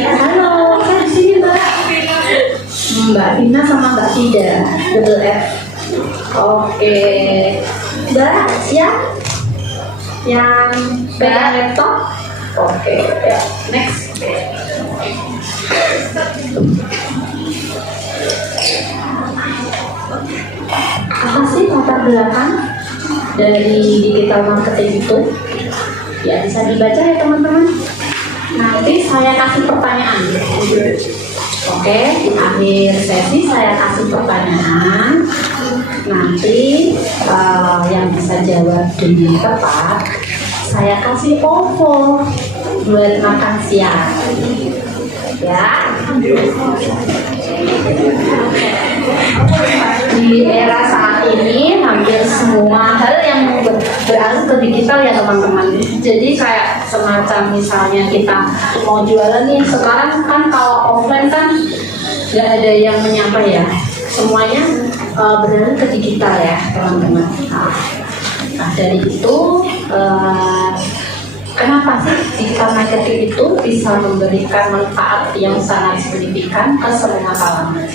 Halo, saya di sini mbak. Mbak Dina sama Mbak Tida, double F. Oke, Mbak siap? Yang pegang laptop? Oke, ya. Next. Apa sih latar belakang dari digital marketing itu? Ya bisa dibaca ya teman-teman. Nanti saya kasih pertanyaan. Oke, di akhir sesi saya kasih pertanyaan. Nanti yang bisa jawab dengan tepat, saya kasih OVO buat makan siang. Ya. Di era saat ini hampir semua hal yang beralih ke digital ya teman-teman. Jadi kayak semacam misalnya kita mau jualan nih, sekarang kan kalau offline kan nggak ada yang menyapa ya, semuanya beralih ke digital ya teman-teman. Nah dari itu kenapa sih digital marketing itu bisa memberikan manfaat yang sangat signifikan ke semua kalangan?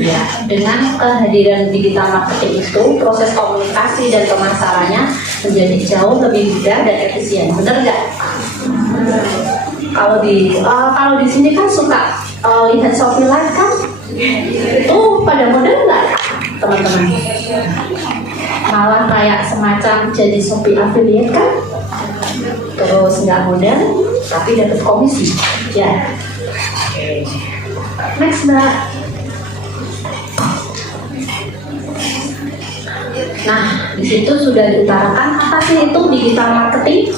Ya, dengan kehadiran digital marketing itu, proses komunikasi dan pemasarannya menjadi jauh lebih mudah dan efisien. Benar nggak? Kalau di sini kan suka lihat Shopee Live kan? Itu pada model nggak, teman-teman? Malah kayak semacam jadi Shopee affiliate kan? Terus nggak modal, tapi dapat komisi. Ya. Next mbak. Nah, di situ sudah diutarakan apa sih itu digital marketing.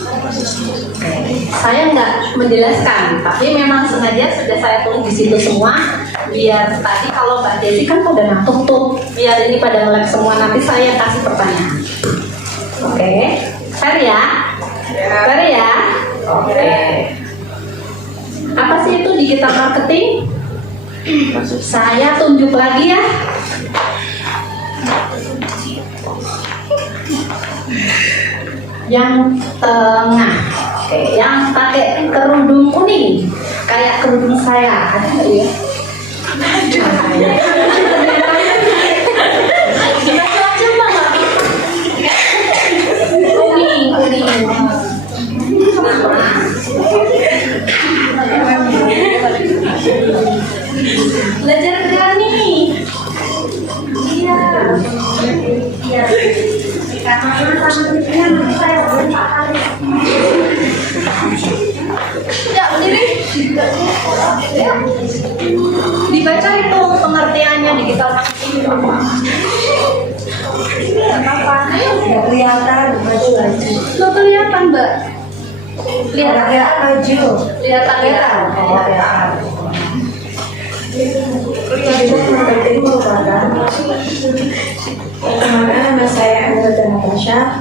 Saya nggak menjelaskan, tapi memang sengaja sudah saya tulis di situ semua, biar tadi kalau Mbak Desi kan pada ngantuk tuh, biar ini pada melek semua, nanti saya kasih pertanyaan. Oke, fair ya? Fair ya? Oke. Apa sih itu digital marketing? Saya tunjuk lagi ya. Yang tengah, oke, yang pakai kerudung kuning, kayak kerudung saya, ada nggak ya? Kuning. Belajar berani. Iya. Karena sama saya boleh paham. Ya, ini dibaca itu pengertiannya digital marketing apa? Nggak kelihatan, maju lagi. Lo kelihatan mbak? Kelihatan maju. Kelihatan ya? Digital marketing merupakan pertemanan nama saya Anggota Natasha.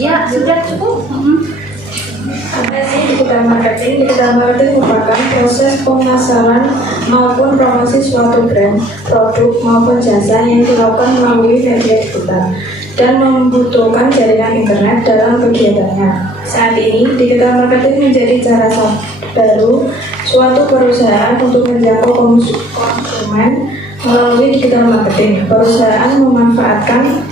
Ya, sudah cukup. Apa sih digital marketing? Digital marketing merupakan proses pemasaran maupun promosi suatu brand, produk maupun jasa yang dilakukan melalui media digital dan membutuhkan jaringan internet dalam kegiatannya. Saat ini, digital marketing menjadi cara baru suatu perusahaan untuk menjangkau konsumen melalui digital marketing. Perusahaan memanfaatkan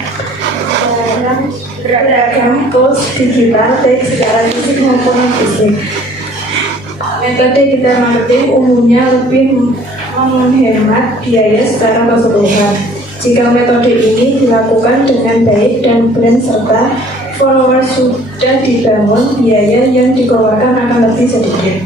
beragam tools digital baik secara fisik maupun non-fisik. Metode digital marketing umumnya lebih menghemat biaya secara keseluruhan. Jika metode ini dilakukan dengan baik dan brand serta followers sudah dibangun, biaya yang dikeluarkan akan lebih sedikit.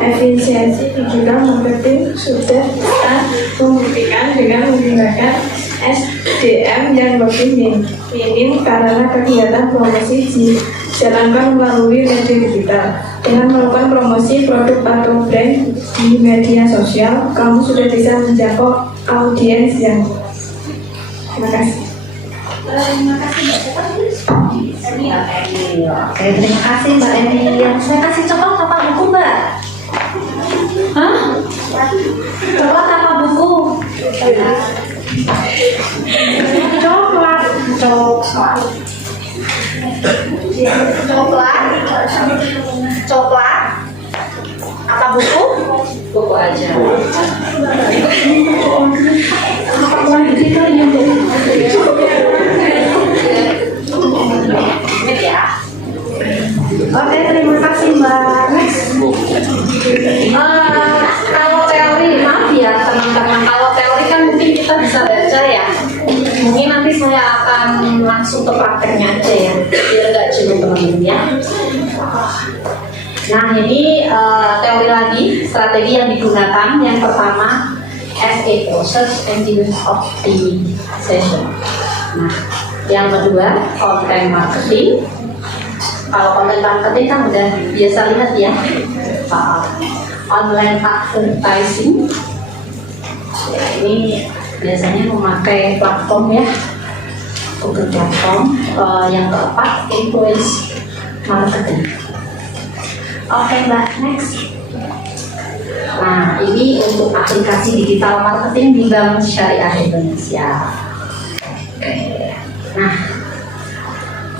Efisiensi digital marketing sudah kita membuktikan dengan menggunakan SDM yang lebih minim karena kegiatan promosi dijalankan melalui media digital. Dengan melakukan promosi produk atau brand di media sosial, kamu sudah bisa menjangkau audiens yang. Terima kasih. Oke, terima kasih Mbak Eni. Yang saya kasih contoh apa buku Mbak? Hah? Coklat apa buku? Coklat. Coklat. Apa buku? Buku aja. Ini ya. Mungkin nanti saya akan langsung ke prakteknya aja ya, biar nggak jenuh teman-teman ya. Nah ini teori lagi, strategi yang digunakan. Yang pertama, SA process and use optimization. Nah, yang kedua, content marketing. Kalau content marketing kan udah biasa lihat ya, online advertising. Ya, ini biasanya memakai platform ya, Google platform. Yang keempat, influence marketing. Oke Mbak, next. Nah, ini untuk aplikasi digital marketing di Bank Syariah Indonesia. Oke. Nah,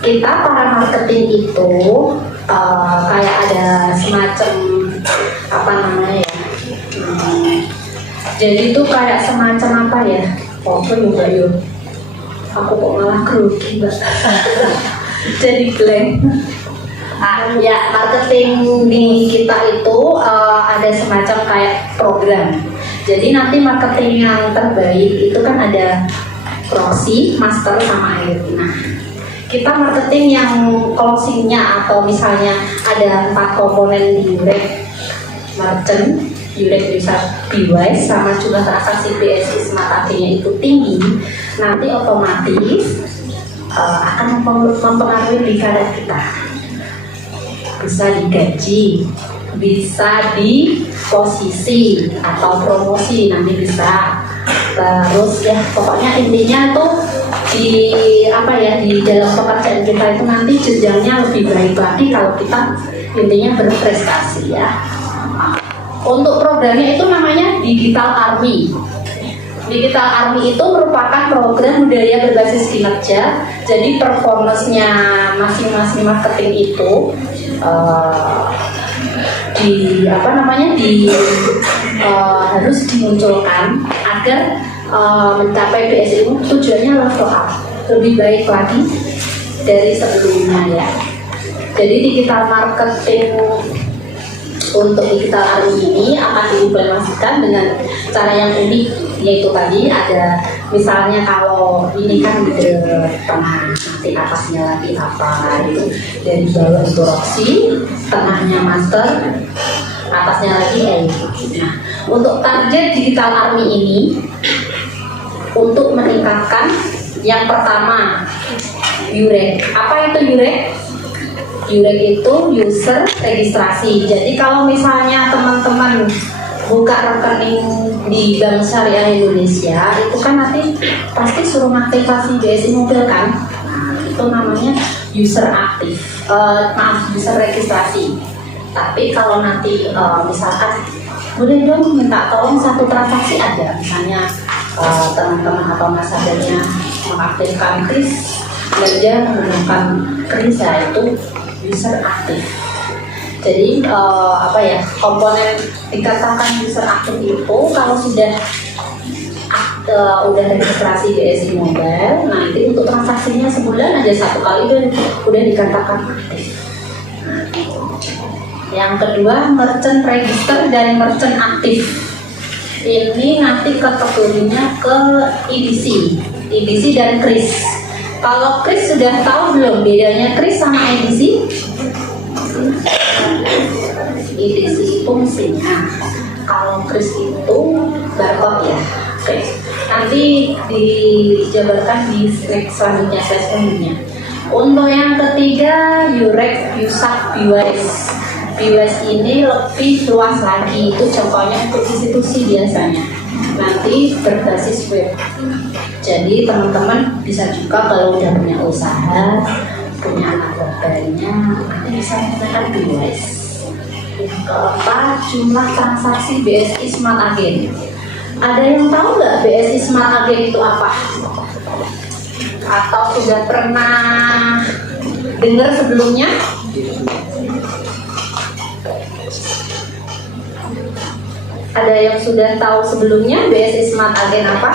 kita para marketing itu kayak ada semacam apa namanya ya? Jadi itu kayak semacam apa ya? Apa juga yuk? Aku kok malah grogi Mbak. Jadi blank. Nah, ya marketing di kita itu ada semacam kayak program. Jadi nanti marketing yang terbaik itu kan ada proxy, master, sama air. Nah, kita marketing yang closingnya atau misalnya ada 4 komponen di Yurek merchant, Yurek user device, sama jumlah transaksi BSI Smart AG-nya itu tinggi, nanti otomatis akan mempengaruhi lingkaran kita. Bisa digaji, bisa di posisi atau promosi nanti bisa. Terus ya pokoknya intinya tuh di apa ya, di dalam pekerjaan kita itu nanti jenjangnya lebih baik lagi kalau kita intinya berprestasi ya. Untuk programnya itu namanya Digital Army. Digital Army itu merupakan program budaya berbasis kinerja. Jadi performance-nya masing-masing marketing itu harus dimunculkan agar mencapai BSI itu tujuannya level up, lebih baik lagi dari sebelumnya ya. Jadi digital marketing untuk digital army ini akan diimplementasikan dengan cara yang unik, yaitu tadi ada misalnya kalau ini kan di tengah, nanti atasnya lagi apa itu dari bawah itu Roxy, tengahnya master, atasnya lagi A. Nah, untuk target digital army ini untuk meningkatkan yang pertama Yurek. Apa itu Yurek? Yurek itu user registrasi. Jadi kalau misalnya teman-teman buka rekening di Bank Syariah Indonesia, itu kan nanti pasti suruh aktivasi BSI mobil kan? Nah, itu namanya user aktif, user registrasi. Tapi kalau nanti misalkan boleh dong minta tolong satu transaksi aja, misalnya teman-teman atau nasabahnya mengaktifkan kris belanja menggunakan kris, ya itu user aktif. Jadi komponen dikatakan user aktif itu kalau sudah registrasi BSI Mobile, nanti untuk transaksinya sebulan aja 1 kali udah dikatakan aktif. Yang kedua, merchant register dan merchant aktif. Ini nanti kategorinya ke EDC dan kris. Kalau kris sudah tahu belum bedanya kris sama EDC? EDC itu mesinnya, kalau kris itu barcode ya. Oke. Nanti dijabarkan di slide selanjutnya, selanjutnya. Untuk yang ketiga, Yurek Yusak BWS. BWS ini lebih luas lagi, itu contohnya untuk institusi biasanya. Nanti berbasis web. Jadi teman-teman bisa juga kalau udah punya usaha, punya anak banyak, nanti bisa menggunakan BWS. Yang keempat, jumlah transaksi BSI Smart AG. Ada yang tahu nggak BSI Smart AG itu apa? Atau sudah pernah dengar sebelumnya? Ada yang sudah tahu sebelumnya BSI Smart AG apa?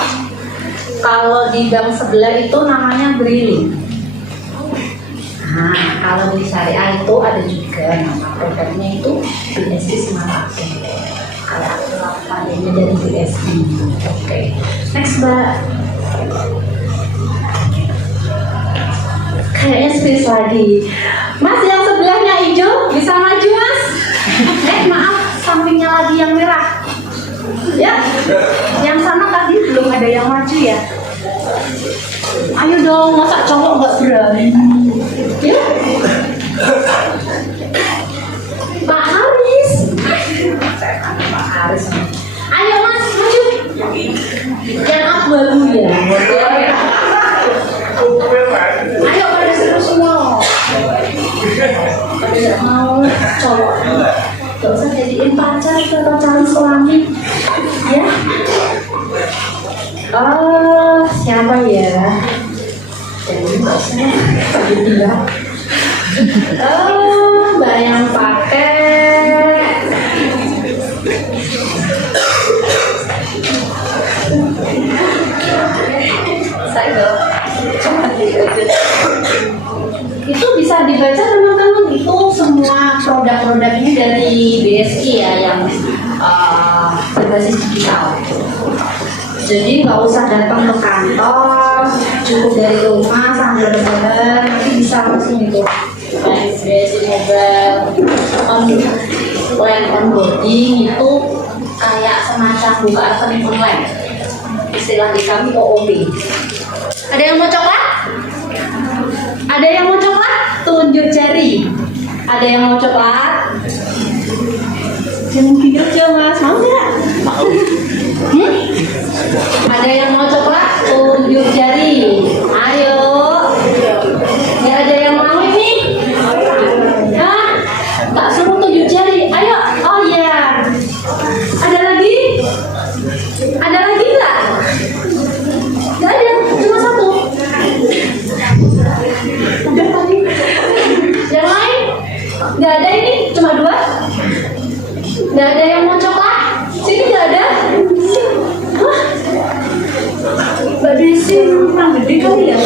Kalau di bank sebelah itu namanya Briling. Nah, kalau di syariah itu ada juga nama programnya itu BSI Smart AG. Kalau aku ini dari BSI. Oke. Next Mbak. lagi. Mas yang sebelahnya hijau bisa maju mas. Maaf, sampingnya lagi yang merah. Ya, yang sana tadi belum ada yang maju ya. Ayo dong, masa cowok nggak berani? Ya. Pak Haris. Pak Haris. Ayo mas, maju. Yang abu-abu ya. Ayo pada seru semua. Tidak mau cowok. Gak usah jadiin pacar atau calon suami. Ya. Siapa ya? Jadi nggak usah bilang. Mbak yang pakai itu bisa dibaca teman-teman, itu semua produk-produk ini dari BSI ya yang berbasis digital. Jadi nggak usah datang ke kantor, cukup dari rumah sambil berjalan nanti bisa langsung itu. BSI Mobile plan onboarding itu kayak semacam buka rekening online. Istilah di kami OOP. Ada yang mau coklat? Ada yang mau coklat? Tunjuk jari. Ada yang mau coklat? Jangan gitu aja mas, mau nggak? Mau. Ada yang mau coklat? Tunjuk jari. Ayo. Nggak ada yang mau ini? Hah? Tak suruh tunjuk jari. Ayo. Oh iya. Ada lagi? Ada lagi nggak? Nggak ada. Cuma satu. Udah tadi. Yang lain? Nggak ada ini. Cuma dua. Nggak ada yang mau coklat? Sini nggak ada? Hah? Mbak Desi kurang gede kali ya?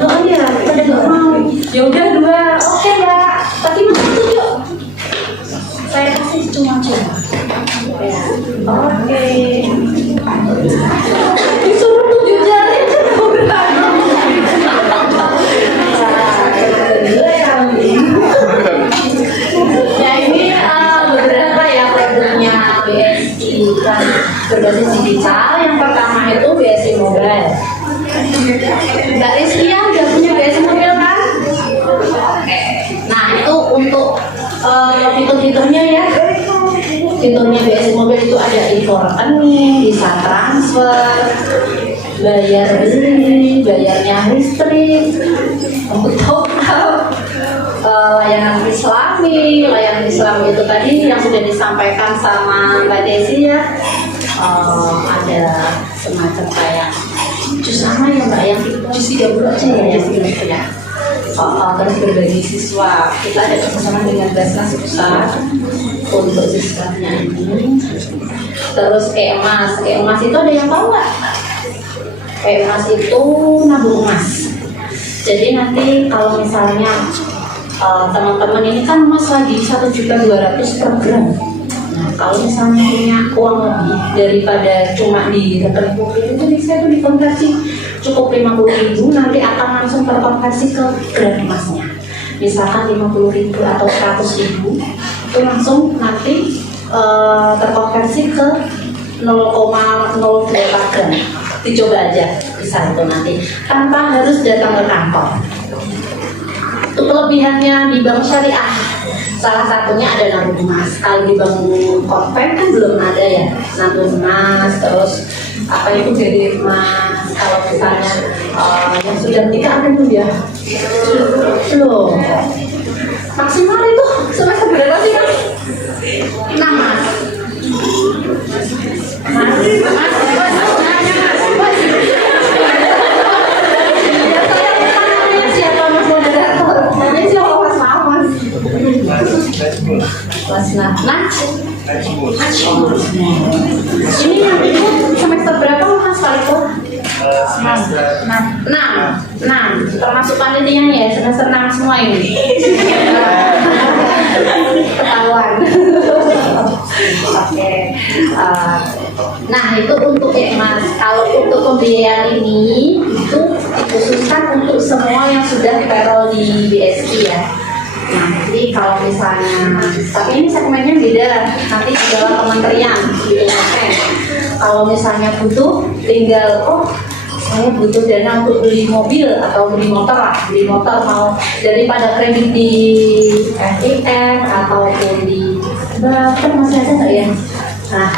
Oh iya, pada nggak mau. Ya udah dua. Oke mbak. Tapi masih satu yuk. Saya kasih cuma-cuma. Ya. Oke. Disuruh tunjuk jari aja berani. Ya ini beberapa ya produknya BSI kan berbasis digital. Yang pertama itu BSI Mobile. Mbak Rizky ya udah punya BSI Mobile kan? Oke. Nah itu untuk fitur-fiturnya ya. Fiturnya BSI Mobile itu ada info rekening, bisa transfer, bayar beli, bayarnya listrik, untuk top up, layanan Islami. Layanan Islami itu tadi yang sudah disampaikan sama Mbak Desi ya. Ada semacam kayak jus apa ya Mbak, yang jus 30 aja ya, ya. Terus berbagi siswa, kita ada kerjasama dengan Basnas Pusat untuk siswanya ini. Terus kemas itu ada yang tahu nggak? Kemas itu nabung emas. Jadi nanti kalau misalnya teman-teman ini kan emas lagi 1.200.000 per gram. Nah kalau misalnya punya uang lebih daripada cuma di rekening itu, jadi saya tuh dikonversi cukup 50.000, nanti akan langsung terkonversi ke gram emasnya. Misalkan 50.000 atau 100.000 itu langsung nanti terkonversi ke 0,08 gram. Dicoba aja bisa itu nanti tanpa harus datang ke kantor. Itu kelebihannya di bank syariah. Salah satunya ada nabung emas. Kalau di bank konven kan belum ada ya nabung emas, terus apa itu jadi emas. Kalau misalnya yang sudah nikah ada tuh ya belum. Maksimal itu semester berapa sih kan? 6 mas. Siapa mas moderator? Namanya siapa mas? Maaf mas. Mas ini yang itu semester berapa mas Falco? 6 termasuk panitianya ya, semester 6 semua ini. Ketahuan. Oke. Nah itu untuk mas. Kalau untuk pembiayaan ini itu dikhususkan untuk semua yang sudah payroll di BSI ya. Nah, jadi kalau misalnya, tapi ini segmennya beda, nanti di dalam kementerian, di UMN. Kalau misalnya butuh, tinggal, oh saya butuh dana untuk beli mobil atau beli motor lah, beli motor mau daripada kredit di FIM ataupun di Bapak masih ada nggak ya? Nah,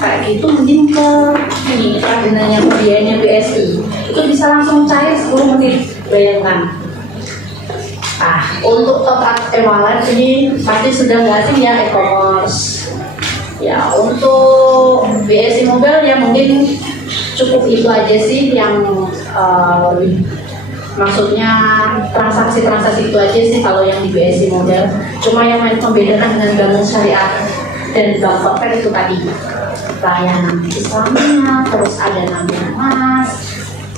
kayak gitu mending ke ini agenanya biayanya BSI itu bisa langsung cair 10 menit, bayangkan. Nah, untuk top-up e-wallet ini pasti sudah nggak asing ya, e-commerce. Ya, untuk BSI Mobile ya mungkin cukup itu aja sih yang maksudnya transaksi-transaksi itu aja sih kalau yang di BSI Mobile. Cuma yang membedakan dengan bank syariah dan bank corporate itu tadi layanan Islamnya, terus ada namanya emas,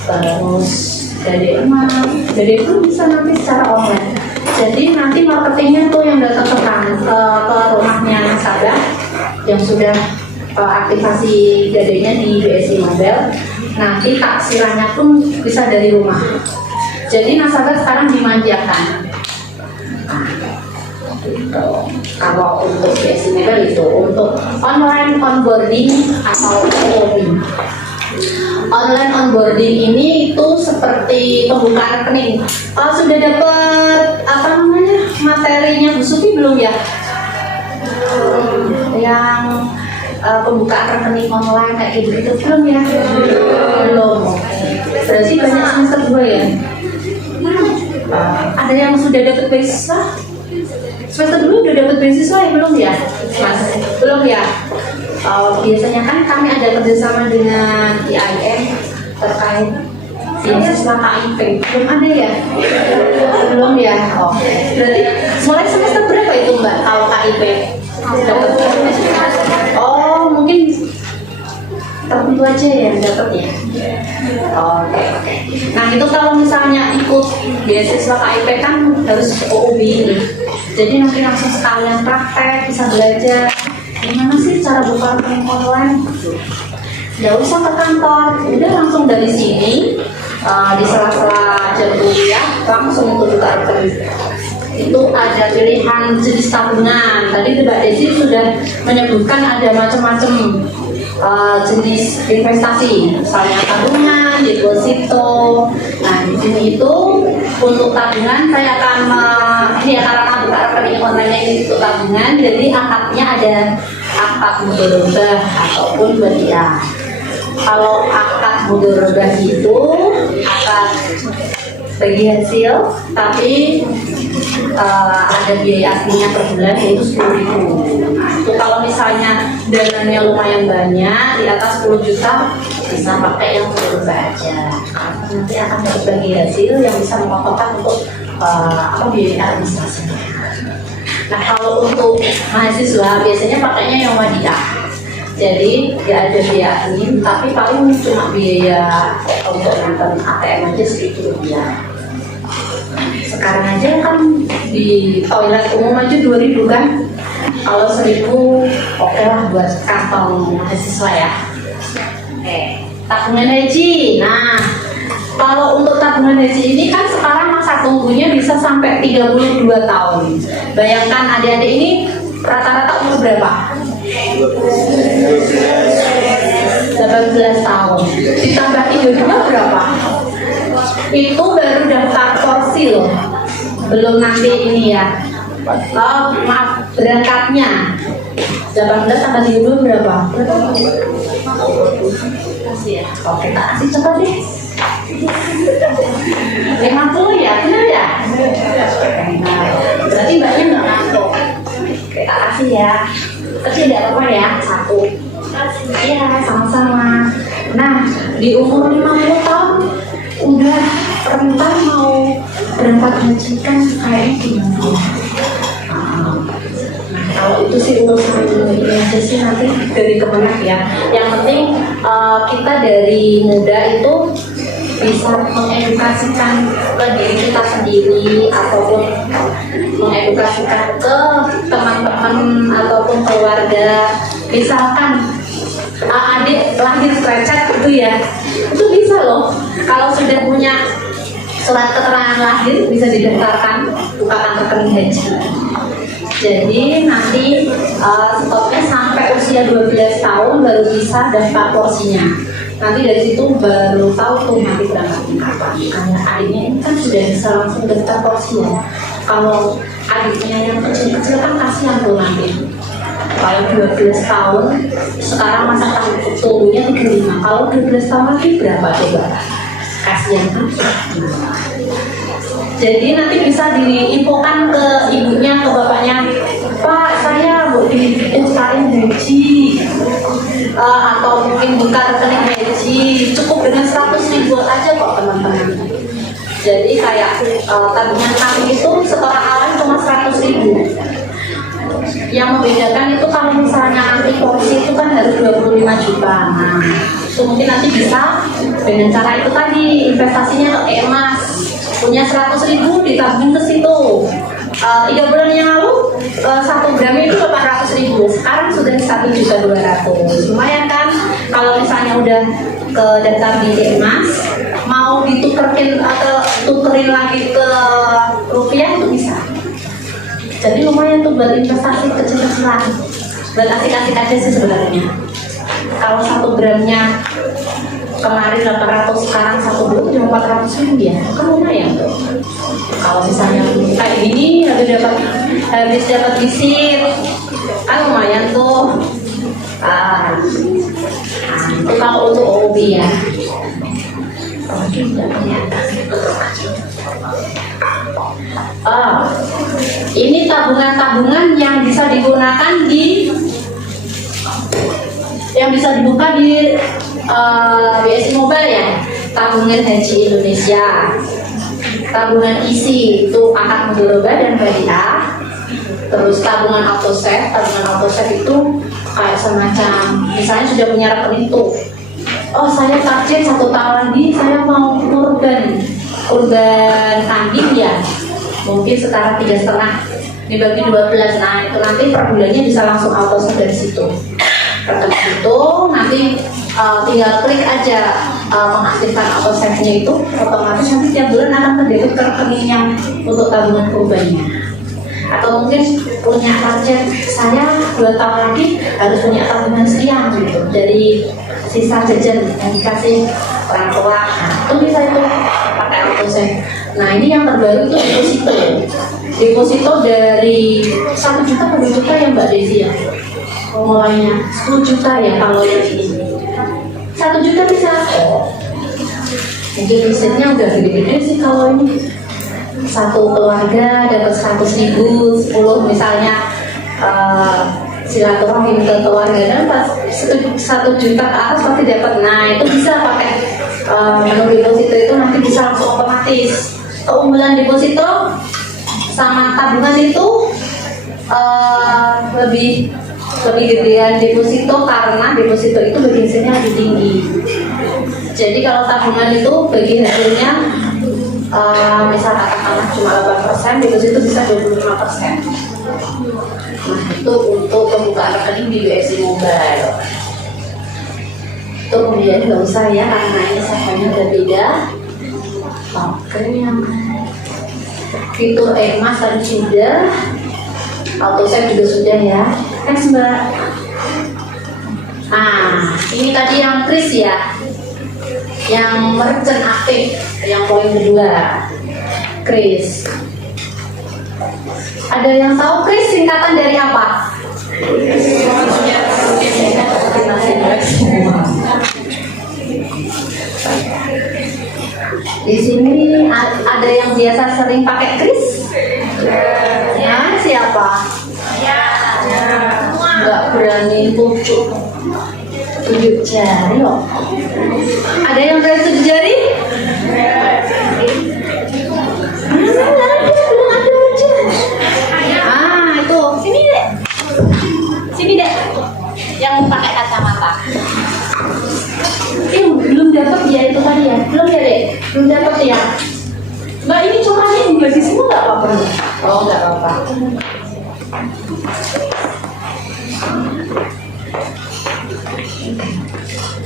terus Gade emas, Gade pun bisa nanti secara online. Jadi nanti marketingnya tuh yang datang ke rumahnya nasabah yang sudah aktivasi Gadenya di BSI Mobile, nanti taksirannya pun bisa dari rumah. Jadi nasabah sekarang dimanjakan. Kalau untuk BSI Mobile itu untuk online onboarding atau OOB. Online onboarding ini itu seperti pembukaan rekening. Sudah dapat apa namanya materinya Bu Suti belum ya? Yang pembukaan rekening online kayak gitu belum ya? Belum. Berarti banyak semester 2 ya? Ada yang sudah dapat beasiswa? Semester dulu udah dapat beasiswa ya belum ya, Mas? Belum ya. Biasanya kan kami ada kerjasama dengan IAIN terkait beasiswa KIP. Belum ada ya? Belum ya. Oh, berarti mulai semester berapa itu Mbak kalau KIP? Oh, mungkin tertentu aja yang dapat ya. Oke. Nah itu kalau misalnya ikut beasiswa KIP kan harus OOB ini. Jadi nanti langsung sekalian praktek, bisa belajar gimana sih cara buka rekening online. Nggak usah ke kantor, udah langsung dari sini di sela-sela jam kuliah langsung untuk buka rekening. Itu ada pilihan jenis tabungan. Tadi Mbak Desi sudah menyebutkan ada macam-macam jenis investasi, misalnya tabungan, deposito. Nah di sini itu untuk tabungan saya akan ini ya karena buka rekening online ini untuk tabungan, jadi akadnya ada akad mudharabah ataupun badiah. Kalau akad mudharabah itu akad bagi hasil, tapi ada biaya aslinya per bulan yaitu 10.000. Nah, itu kalau misalnya dananya lumayan banyak di atas 10 juta bisa pakai yang berubah aja. Nanti akan dapat bagi hasil yang bisa memotongkan untuk biaya administrasinya. Nah kalau untuk mahasiswa biasanya pakainya yang wadiah. Jadi nggak ada biaya admin, tapi paling cuma biaya untuk nonton ATM aja Rp1.000. Sekarang aja kan di toilet umum aja 2.000 kan. Kalau 1.000 oke lah buat kantong mahasiswa ya. Tabungan haji. Nah kalau untuk tabungan haji ini kan sekarang masa tunggunya bisa sampai 32 tahun. Bayangkan adik-adik ini rata-rata umur berapa? 18 tahun. Ditambah induknya berapa? Itu baru daftar porsi loh. Belum nanti ini ya. Maaf, berangkatnya 18 tambah 32 berapa? Kasih ya. Oke, tak kasih cepat deh. 50 ya, benar ya? Nah, berarti mbaknya nggak ngantuk. Oke, tak kasih ya. Kasih tidak apa-apa ya, 1. Iya, sama-sama. Nah, di umur 50 tahun udah rentan mau berangkat haji kan kayaknya gimana? Kalau itu sih urusan ini aja sih nanti dari Kemenak ya. Yang penting kita dari muda itu bisa mengedukasikan ke diri kita sendiri ataupun mengedukasikan ke teman-teman ataupun keluarga. Misalkan adik lahir cacat gitu ya, itu bisa loh. Kalau sudah punya surat keterangan lahir bisa didaftarkan, bukakan rekening haji. Jadi nanti stopnya sampai usia 12 tahun baru bisa daftar porsinya. Nanti dari situ baru tahu tuh nanti berangkatnya kapan. Karena adiknya ini kan sudah bisa langsung daftar porsinya. Kalau adiknya yang kecil-kecil kan kasihan tuh nanti. Kalau 12 tahun, sekarang masa tubuhnya 35. Kalau 12 tahun lagi berapa coba? Kasihan kan? Jadi nanti bisa diinfokan ke ibunya, ke bapaknya, Pak, saya mau daftarin haji, atau mungkin buka rekening haji, cukup dengan 100.000 aja kok teman-teman. Jadi kayak tabungan kami itu setelah awal cuma 100.000. Yang membedakan itu kalau misalnya nanti porsi itu kan harus 25 juta. Nah, itu mungkin nanti bisa dengan cara itu tadi, investasinya ke emas, punya 100.000 ditabung ke situ. 3 bulan yang lalu 1 gram itu 800.000, sekarang sudah 1.200.000. Lumayan kan? Kalau misalnya udah ke daftar di emas, mau ditukerin atau tukerin lagi ke rupiah itu bisa. Jadi lumayan tuh buat investasi kecil-kecilan, buat asik-asik aja sih sebenarnya. Kalau 1 gramnya kemarin 800, sekarang 1 gram cuma 400.000 ya, kan lumayan tuh. Kalau misalnya kayak gini habis dapat visit, kan lumayan tuh. Itu kalau untuk OB ya. Ini tabungan-tabungan yang bisa digunakan yang bisa dibuka di BSI Mobile ya. Tabungan Haji Indonesia, tabungan isi itu akad mudharabah dan bai'ah, terus tabungan autosave. Tabungan autosave itu kayak semacam misalnya sudah punya rekening tuh, oh saya target 1 tahun lagi saya mau kurban kambing ya, mungkin setara 3,5 dibagi 12. Nah itu nanti per bulannya bisa langsung autosave dari situ. Rekening itu nanti tinggal klik aja mengaktifkan autosave-nya, itu otomatis nanti tiap bulan akan terdebit ke rekening yang untuk tabungan kurbannya. Atau mungkin punya target saya 2 tahun lagi harus punya tabungan sekian gitu dari sisa jajan yang dikasih orang tua. Nah, itu bisa itu pakai autosave. Nah ini yang terbaru itu deposito dari 1 juta ke 2 juta ya Mbak Desi ya. Mulainya 10 juta ya kalau yang ini. 1 juta bisa. Mungkin risetnya udah gede-gede sih kalau ini. 1 keluarga dapat 100.000, 10 misalnya silaturahim ke keluarga dan 1 juta ke atas pasti dapat. Nah itu bisa pakai menu deposito, itu nanti bisa langsung otomatis. Keunggulan deposito sama tabungan itu lebih gedean deposito karena deposito itu bagi hasilnya lebih tinggi. Jadi kalau tabungan itu bagi hasilnya misal katakanlah cuma 8%, deposito bisa 25%. Nah itu untuk pembukaan rekening di BSI Mobile. Itu kemudian nggak usah ya karena ini sahanya udah beda. Oke, yang fitur emas tadi sudah, autosave juga sudah ya. Thanks Mbak. Nah ini tadi yang kris ya, yang merchant aktif, yang poin kedua, kris. Ada yang tahu kris singkatan dari apa? Di sini ada yang biasa sering pakai kris? Ya, siapa? Nggak berani tunjuk 7 jari loh. Ada yang berani 7 jari? Belum ada aja. Itu sini deh. Yang pakai kacamata. Belum dapat ya itu tadi ya. Belum ya deh. Belum dapat ya. Mbak ini coklatnya enggak di sini nggak apa-apa? Oh nggak apa-apa.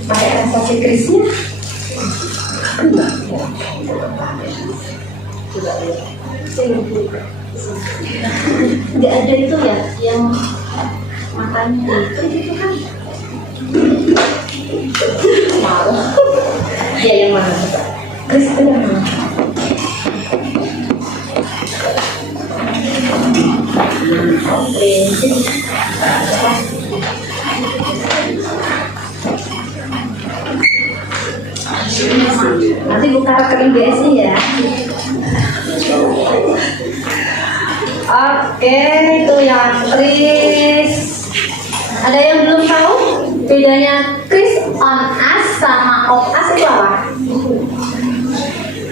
Pakai transaksi krisnya? Enggak. Coba lihat. Nggak ada itu ya yang matanya itu kan. Mau. Ya yang mana coba? Kris itu yang mana? Nanti buka rekening BSI ya. Oke, itu yang Kris. Ada yang belum tahu bedanya Kris on us sama off us itu apa?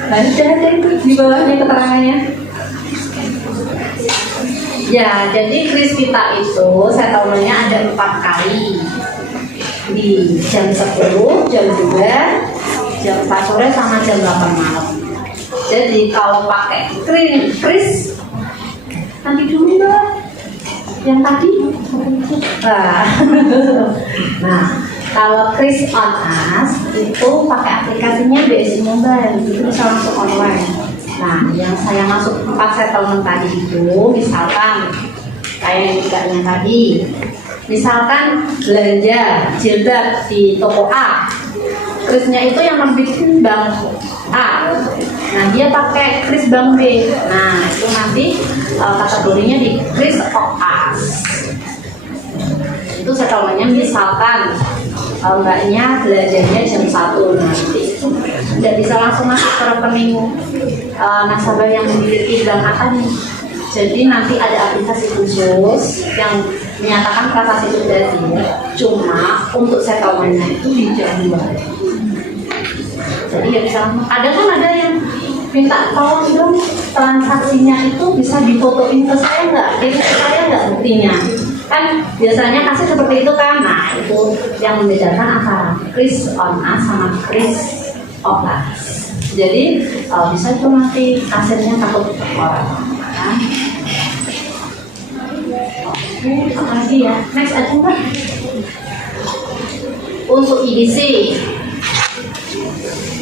Baca deh di bawahnya keterangannya. Ya, jadi Kris kita itu settlement-nya ada 4 kali. Di jam 10, jam 2, jam 4 sore sama jam 8 malam. Jadi kalau pakai Kris nanti dulu Mbak yang tadi nah kalau Kris on us itu pakai aplikasinya BSI Mobile, itu bisa langsung online. Nah yang saya masuk 4 settlement tadi itu misalkan kayak yang tadi, misalkan belanja jilbab di toko A, Krisnya itu yang membikin bank A. Nah dia pakai Kris bank B. Nah itu nanti kategorinya di Kris of us. Itu settlementnya misalkan mbaknya belanjanya jam 1 nanti tidak bisa langsung masuk ke rekening nasabah yang memiliki bank A tadi. Jadi nanti ada aplikasi khusus yang menyatakan transaksi itu tadi. Cuma untuk settlementnya itu di jam 2. Jadi ya bisa, kadang kan ada yang minta tolong dong transaksinya itu bisa difotoin ke saya nggak, jadi saya nggak buktinya. Kan biasanya kasih seperti itu kan, nah itu yang membedakan antara Kris on us sama Kris of us. Jadi bisa itu nanti hasilnya takut orang. Kan? Oke, apa lagi ya? Next aja Mbak. Untuk EDC.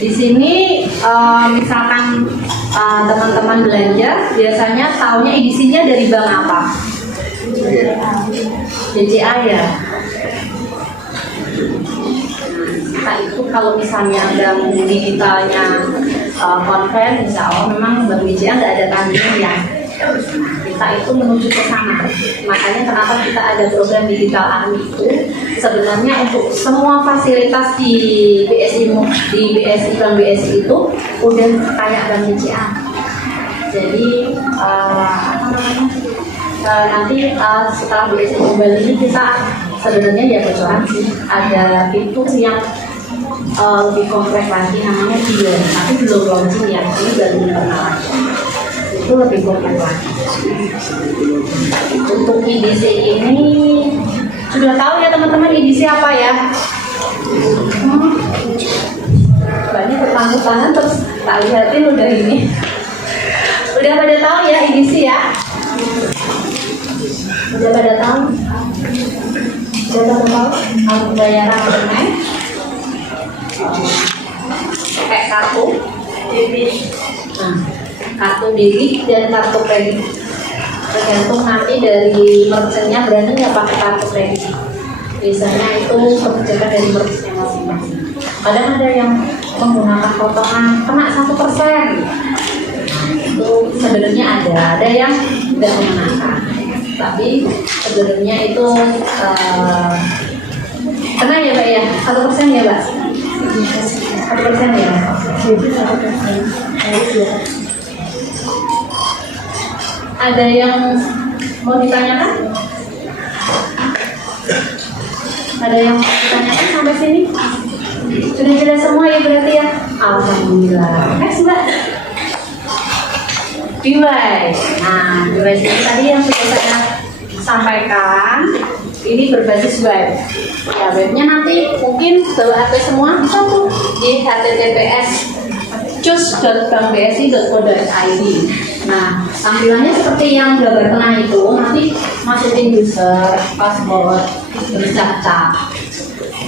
Di sini misalkan teman-teman belanja biasanya tahunya edisinya dari bank apa? BCA ya. Nah itu kalau misalnya bank digitalnya konven, insya Allah memang bank BCA nggak ada tandingnya ya. Kita itu menuju ke sana. Makanya kenapa kita ada program digital army itu sebenarnya untuk semua fasilitas di BSI Bank BSI itu udah kayak Bank BCA. Jadi nanti setelah BSI Mobile ini kita sebenarnya ya bocoran sih ada fitur yang lebih kompleks lagi namanya dia, tapi belum launching ya, ini baru perkenalan. Itu lebih kompleks lagi. Untuk EDC ini sudah tahu ya teman-teman EDC apa ya? Banyak bertanggung-tangan terus tak lihatin udah ini. Udah pada tahu ya EDC ya? Udah pada tahu? Udah pada tahu? Kalau pembayaran online pakai kartu debit. Nah, kartu debit dan kartu kredit tergantung nanti dari merchantnya berani nggak pakai kartu kredit. Biasanya itu kebijakan dari merchantnya masing-masing. Kadang ada yang menggunakan potongan kena 1%. Itu sebenarnya ada yang tidak menggunakan. Tapi sebenarnya itu kena ya Mbak ya, 1% ya Mbak. 1% ya. Ada yang mau ditanyakan? Ada yang mau ditanyakan sampai sini? Sudah jelas semua ya berarti ya? Alhamdulillah. Next Mbak. Device. Nah, device ini tadi yang sudah saya sampaikan. Ini berbasis web. Ya, webnya nanti mungkin bawa HP semua bisa tuh di https://cus.bankbsi.co.id. Nah, tampilannya seperti yang gambar tengah itu, nanti masukin user, password, terus captcha.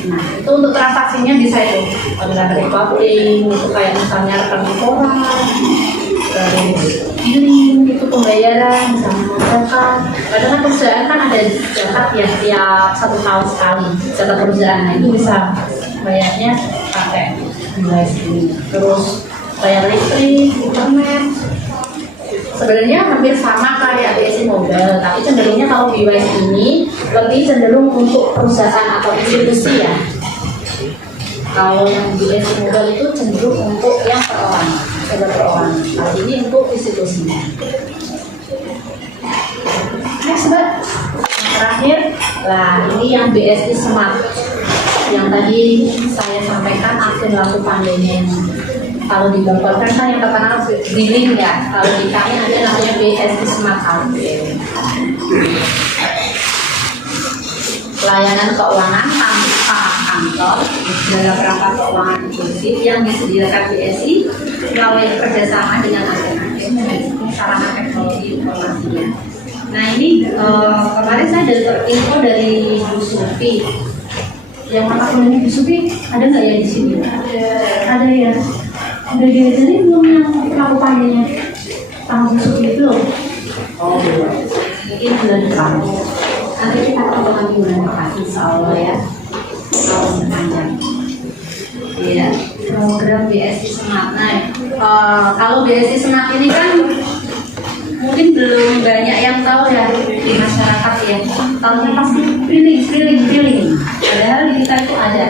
Nah, itu untuk transaksinya bisa itu ada rekening, itu kayak misalnya rekening koran, dari billing, itu pembayaran, misalnya zakat. Kadang kan perusahaan kan ada zakat ya tiap 1 tahun sekali, zakat perusahaan. Nah, itu bisa bayarnya pakai device ini. Terus bayar listrik, internet. Sebenarnya hampir sama kayak BSI Mobile, tapi cenderungnya kalau device ini lebih cenderung untuk perusahaan atau institusi ya. Kalau yang BSI Mobile itu cenderung untuk yang perorangan. Kalau ini untuk institusinya. Next, Mbak. Terakhir, nah ini yang BSI Smart. Yang tadi saya sampaikan akun lampu pandainya. Kalau di Bangkok kan yang terkenal billing ya. Kalau di kami ada namanya BSI Smart Audio. Pelayanan keuangan tanpa kantor dalam rangka keuangan inklusif yang disediakan BSI melalui kerjasama dengan agen-agen dan sarana teknologi informasinya. Nah ini kemarin saya dapat info dari Bu Sufi. Yang mata kuliahnya Bu Sufi ada nggak ya di sini? Ada ya. Udah diajarin belum yang lakukannya sama Bu Sufi itu? Oh belum. Mungkin bulan depan. Nanti kita ketemu lagi bulan depan, insya Allah ya. Tahun panjang. Iya. Program BSI Smart. Nah, kalau BSI Smart ini kan mungkin belum banyak yang tahu ya di masyarakat ya. Tahunya pasti billing. Padahal di kita itu ada.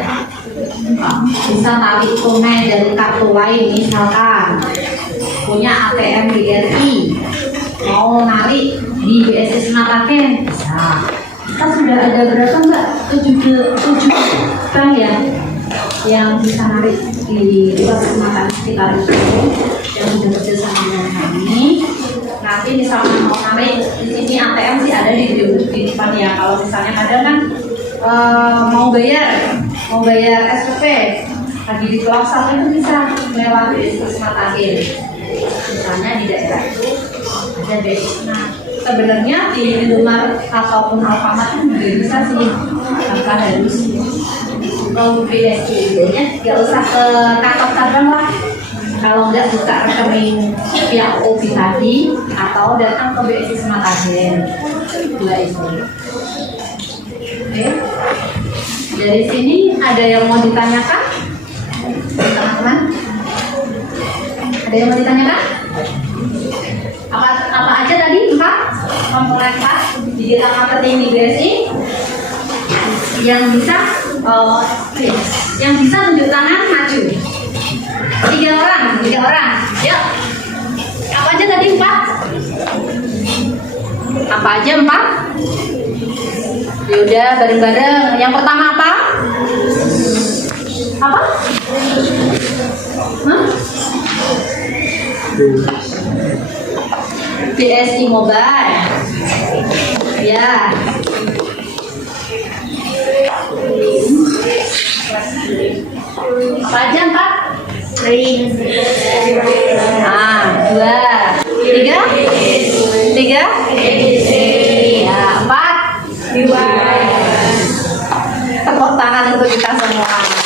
Bisa tarik tunai dari kartu lain, misalkan punya ATM BRI, mau narik di BSI Smart Agen bisa. Kita sudah ada berapa Mbak? 7 bank ya yang bisa narik di kecamatan sekitar itu yang sudah kerjasama dengan kami. Nanti misalnya mau narik di sini ATM sih ada di depan ya. Kalau misalnya kadang kan mau bayar SPP lagi di pelaksanaan itu bisa melewati BSI Smart Agen. Misalnya di daerah itu ada BSI Smart. Sebenarnya di Indomaret ataupun Alfamart itu juga bisa sih, tanpa harus kalau BSI nya nggak usah ke kantor cabang lah. Kalau nggak buka rekening pihak OB tadi atau datang ke BSI Smart Agen. Dua itu. Oke. Dari sini ada yang mau ditanyakan, teman-teman? Ada yang mau ditanyakan? Apa aja tadi? 4 komponen 4 digital marketing di BSI yang bisa tunjuk tangan maju. 3 orang. Yuk. Apa aja tadi 4? Apa aja 4? Yaudah bareng-bareng. Yang pertama apa? Apa? BSI Mobile. Ya. Apa aja 4? Ah, 2. 3? Ya, 4. Tepuk tangan untuk kita semua.